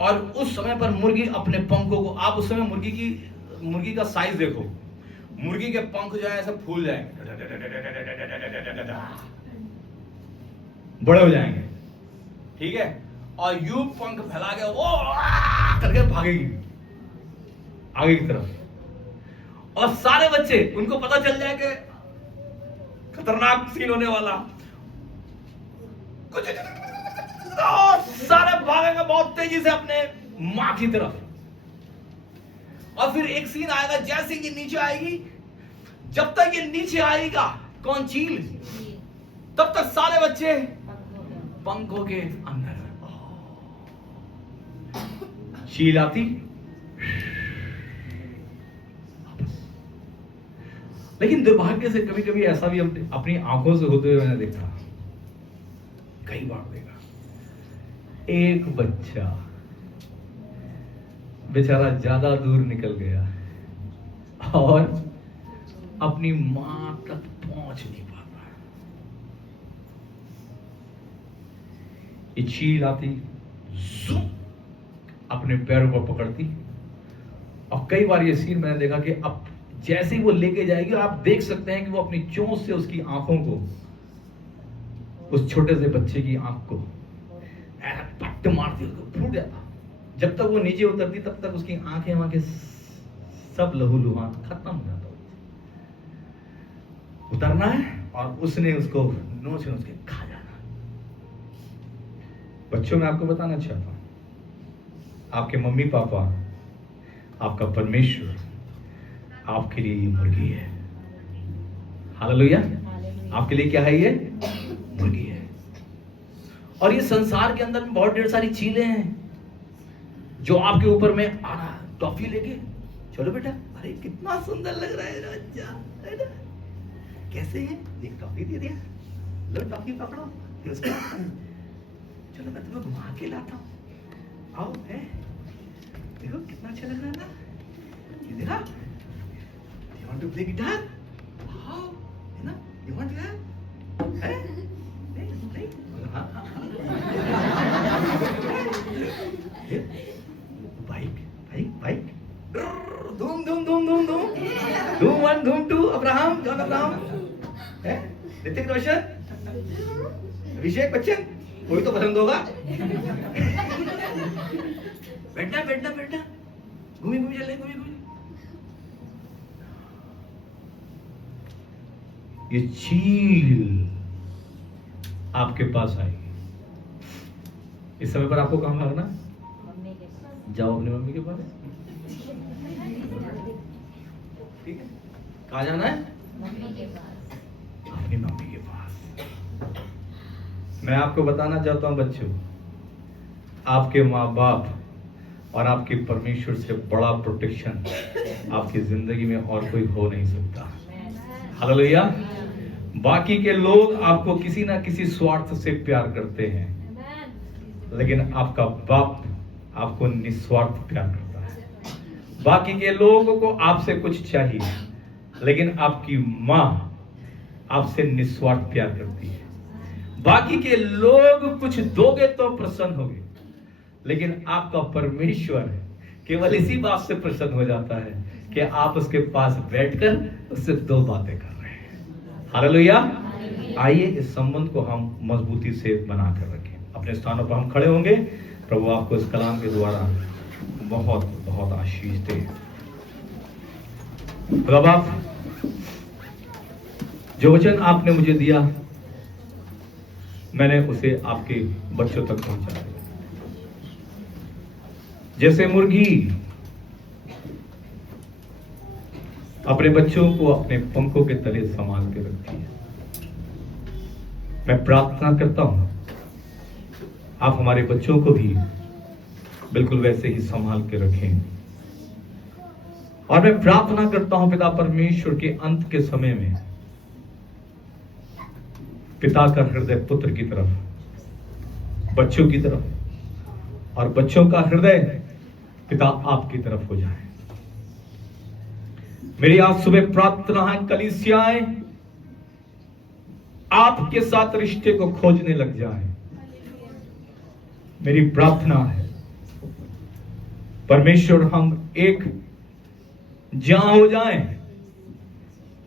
और उस समय पर मुर्गी अपने पंखों को, आप उस समय मुर्गी का साइज देखो, मुर्गी के पंख जो है ऐसे फूल जाएंगे, बड़े हो जाएंगे। ठीक है, और यू पंख फैला के वो करके भागेगी। आगे की तरफ, और सारे बच्चे, उनको पता चल जाए कि खतरनाक सीन होने वाला, कुछ और सारे भागेंगे बहुत तेजी से अपने मां की तरफ। और फिर एक सीन आएगा, जैसे ये नीचे आएगी, जब तक ये नीचे आएगा, कौन, चील, तब तक सारे बच्चे पंखों के अंदर। चील आती, लेकिन दुर्भाग्य से कभी कभी ऐसा भी अपनी आंखों से होते हुए मैंने देखा, कई बार देखा, एक बच्चा बेचारा ज्यादा दूर निकल गया और अपनी मां तक पहुंच नहीं पाता। ये चील आती, ज़ूम, अपने पैरों पर पकड़ती, और कई बार ये सीन मैंने देखा कि अब जैसे ही वो लेके जाएगी, और आप देख सकते हैं कि वो अपनी चोंच से उसकी आंखों को, उस छोटे से बच्चे की आंख को ऐसा पट्ट मारती, उसको फूट जाता। जब तक वो नीचे उतरती तब तक उसकी आंखें वांखें सब लहूलुहान खत्म हो जाता। उतरना है और उसने उसको नोच नोच के खा जाना। बच्चों, मैं आपको बताना चाहता हूं, आपके मम्मी पापा, आपका परमेश्वर आपके लिए ये मुर्गी है। हालेलुया। आपके लिए क्या है? ये मुर्गी है। और ये संसार के अंदर में बहुत ढेर सारी चीजें हैं जो आपके ऊपर में आना, टॉफी लेके चलो बेटा, अरे कितना सुंदर लग रहा है बच्चा, है ना, कैसे है, एक टॉफी दे दिया, लो टॉफी पकड़ो, फिर उसके चलो मैं तुम्हें घुमा के लाता हूँ, आओ, है, देखो कितना अच्छा लग रहा है ना, ये देखा, you want to play guitar? Wow, है ना, you want to have? है? नहीं? हाँ, हाँ, हाँ। बाइक, धूम धूम धूम धूम धूम, धूम 1 धूम 2, अब्राहम, जॉन अब्राहम, है, ऋतिक रोशन, अभिषेक बच्चन, कोई तो पसंद होगा। बैठना, घूमी चले, घूमी। ये चील आपके पास आएगी। इस समय पर आपको कहां भागना? जाओ अपनी मम्मी के पास। ठीक है, कहां जाना है? मम्मी के पास। अपनी मम्मी के पास। मैं आपको बताना चाहता हूं बच्चों, आपके माँ बाप और आपके परमेश्वर से बड़ा प्रोटेक्शन आपकी जिंदगी में और कोई हो नहीं सकता। हालेलुया। बाकी के लोग आपको किसी ना किसी स्वार्थ से प्यार करते हैं, लेकिन आपका बाप आपको निस्वार्थ प्यार करता है। बाकी के लोगों को आपसे कुछ चाहिए, लेकिन आपकी माँ आपसे निस्वार्थ प्यार करती है। बाकी के लोग कुछ दोगे तो प्रसन्न होगे, लेकिन आपका परमेश्वर केवल इसी बात से प्रसन्न हो जाता है कि आप उसके पास बैठकर उससे 2 बातें कर रहे हैं। हालेलुया। आइए इस संबंध को हम मजबूती से बनाकर रखें। अपने स्थानों पर हम खड़े होंगे। प्रभु आपको इस कलाम के द्वारा बहुत बहुत आशीष दे। प्रभु आप जो वचन आपने मुझे दिया, मैंने उसे आपके बच्चों तक पहुंचा दिया। जैसे मुर्गी अपने बच्चों को अपने पंखों के तले संभाल के रखती है, मैं प्रार्थना करता हूं आप हमारे बच्चों को भी बिल्कुल वैसे ही संभाल के रखें। और मैं प्रार्थना करता हूं पिता परमेश्वर के अंत के समय में पिता का हृदय पुत्र की तरफ, बच्चों की तरफ, और बच्चों का हृदय पिता आपकी तरफ हो जाए। मेरी आज सुबह प्रार्थना है, कलीसियाएं आपके साथ रिश्ते को खोजने लग जाए। मेरी प्रार्थना है परमेश्वर, हम एक जहां हो जाएं,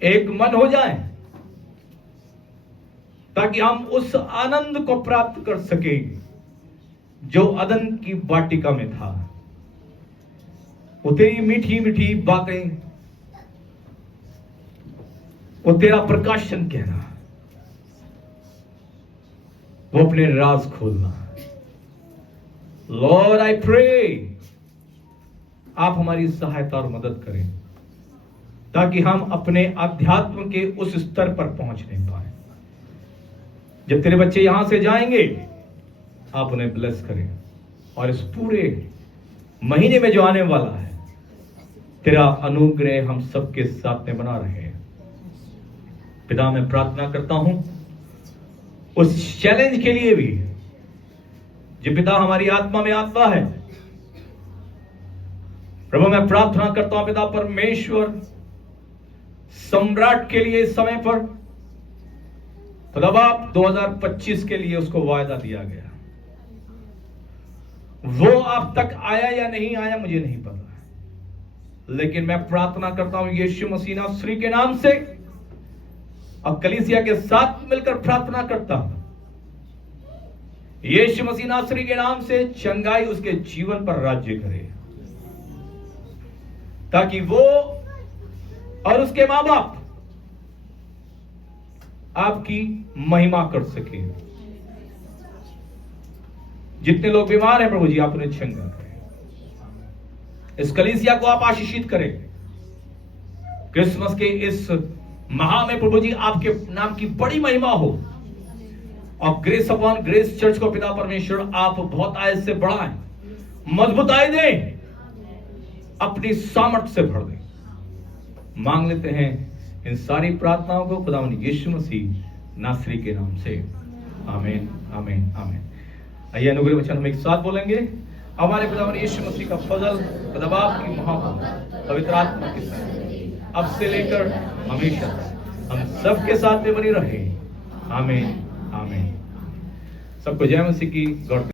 एक मन हो जाएं, ताकि हम उस आनंद को प्राप्त कर सकें जो अदन की वाटिका में था। वो तेरी मीठी मीठी बातें, वो तेरा प्रकाशन कहना, वो अपने राज खोलना। लॉर्ड आई प्रे, आप हमारी सहायता और मदद करें ताकि हम अपने अध्यात्म के उस स्तर पर पहुंच नहीं पाए। जब तेरे बच्चे यहां से जाएंगे, आप उन्हें ब्लेस करें, और इस पूरे महीने में जो आने वाला है, तेरा अनुग्रह हम सबके साथ में बना रहे। पिता, मैं प्रार्थना करता हूं उस चैलेंज के लिए भी जो पिता हमारी आत्मा में आता है। प्रभु, मैं प्रार्थना करता हूं पिता परमेश्वर, सम्राट के लिए इस समय पर तब आप 2025 के लिए उसको वायदा दिया गया, वो आप तक आया या नहीं आया मुझे नहीं पता, लेकिन मैं प्रार्थना करता हूं यीशु मसीह नासरी के नाम से, और कलीसिया के साथ मिलकर प्रार्थना करता हूं यीशु मसीह नासरी के नाम से, चंगाई उसके जीवन पर राज्य करे, ताकि वो और उसके मां बाप आपकी महिमा कर सके। जितने लोग बीमार हैं प्रभु जी, आप उन्हें चंगा करें। इस कलीसिया को आप आशीषित करें। क्रिसमस के इस माह में प्रभु जी आपके नाम की बड़ी महिमा हो, और ग्रेस अपॉन ग्रेस चर्च को पिता परमेश्वर आप बहुत आयत से बढ़ाएं, मजबूताई दें, अपनी सामर्थ से भर दें। मांग लेते हैं इन सारी प्रार्थनाओं को खुदावंद यीशु मसीह नासरी के नाम से, आमीन आमीन आमीन। आइए अनुग्रह वचन हम एक साथ बोलेंगे। हमारे खुदावंद यीशु मसीह का फजल, खुदा बाप की मोहब्बत, पवित्र आत्मा के साथ अब से लेकर हमेशा हम सबके साथ में बनी रहे। आमीन आमीन। सबको जय मसीह की। गॉड